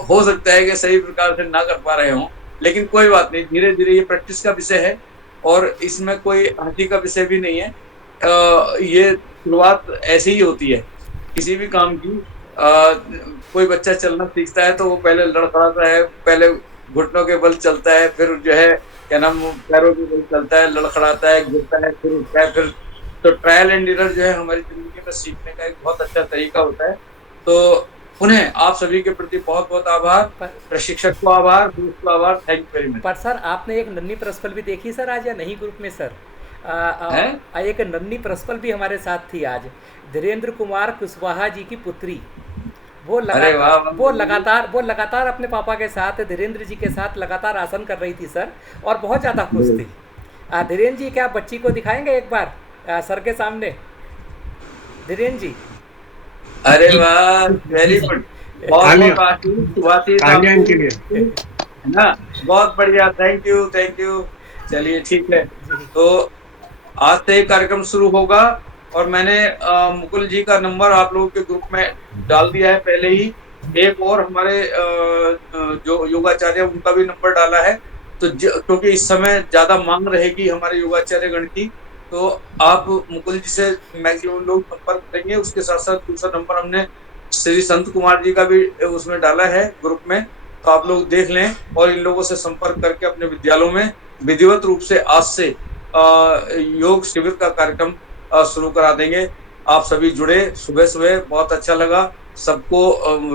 हो सकता है कि सही प्रकार से ना कर पा रहे हों, लेकिन कोई बात नहीं, धीरे धीरे ये प्रैक्टिस का विषय है और इसमें कोई हंसी का विषय भी नहीं है। ये शुरुआत ऐसे ही होती है किसी भी काम की। कोई बच्चा चलना सीखता है तो वो पहले लड़खड़ाता है, पहले घुटनों के बल चलता है, फिर जो है क्या नाम पैरों के बल चलता है, लड़खड़ाता है, गिरता है, फिर उठता है, फिर तो ट्रायल एंड एरर जो है हमारी जिंदगी में सीखने का एक बहुत अच्छा तरीका होता है। तो उन्हें आप सभी के प्रति बहुत बहुत आभार, प्रशिक्षक को आभार, दोस्त को आभार, थैंक यू वेरी मच। पर सर आपने एक नन्ही प्रिंसिपल भी देखी सर आज या नहीं ग्रुप में सर? एक नन्ही प्रिंसिपल भी हमारे साथ थी आज, धीरेन्द्र कुमार कुशवाहा जी की पुत्री। वो लगातार अपने पापा के साथ, धीरेन्द्र जी के साथ लगातार आसन कर रही थी सर और बहुत ज़्यादा खुश थी। धीरेन्द्र जी क्या बच्ची को दिखाएंगे एक बार सर के सामने? धीरेन्द्र जी अरे वाह, वेरी गुड, बहुत बहुत बढ़िया, थैंक यू। चलिए ठीक है, तो आज से कार्यक्रम शुरू होगा और मैंने मुकुल जी का नंबर आप लोगों के ग्रुप में डाल दिया है पहले ही। एक और हमारे जो योगाचार्य उनका भी नंबर डाला है, तो क्योंकि इस समय ज्यादा मांग रहेगी हमारे योगाचार्य गण की, तो आप मुकुल जी से मैक्सिमम लोग संपर्क करेंगे। उसके साथ साथ दूसरा नंबर हमने श्री संत कुमार जी का भी उसमें डाला है ग्रुप में, तो आप लोग देख लें और इन लोगों से संपर्क करके अपने विद्यालयों में विधिवत रूप से आज से योग शिविर का कार्यक्रम शुरू करा देंगे। आप सभी जुड़े, सुबह सुबह बहुत अच्छा लगा सबको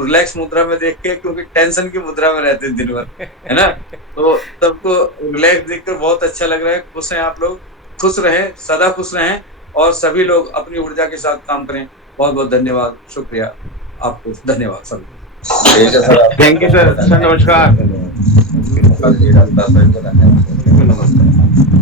रिलैक्स मुद्रा में देख के, क्योंकि टेंशन की मुद्रा में रहते हैं दिन भर, है ना। तो सबको रिलैक्स देखकर बहुत अच्छा लग रहा है। खुश हैं आप लोग, खुश रहें, सदा खुश रहें और सभी लोग अपनी ऊर्जा के साथ काम करें। बहुत बहुत धन्यवाद, शुक्रिया आपको, धन्यवाद सभी। थैंक यू सर, सर नमस्कार। नमस्कार।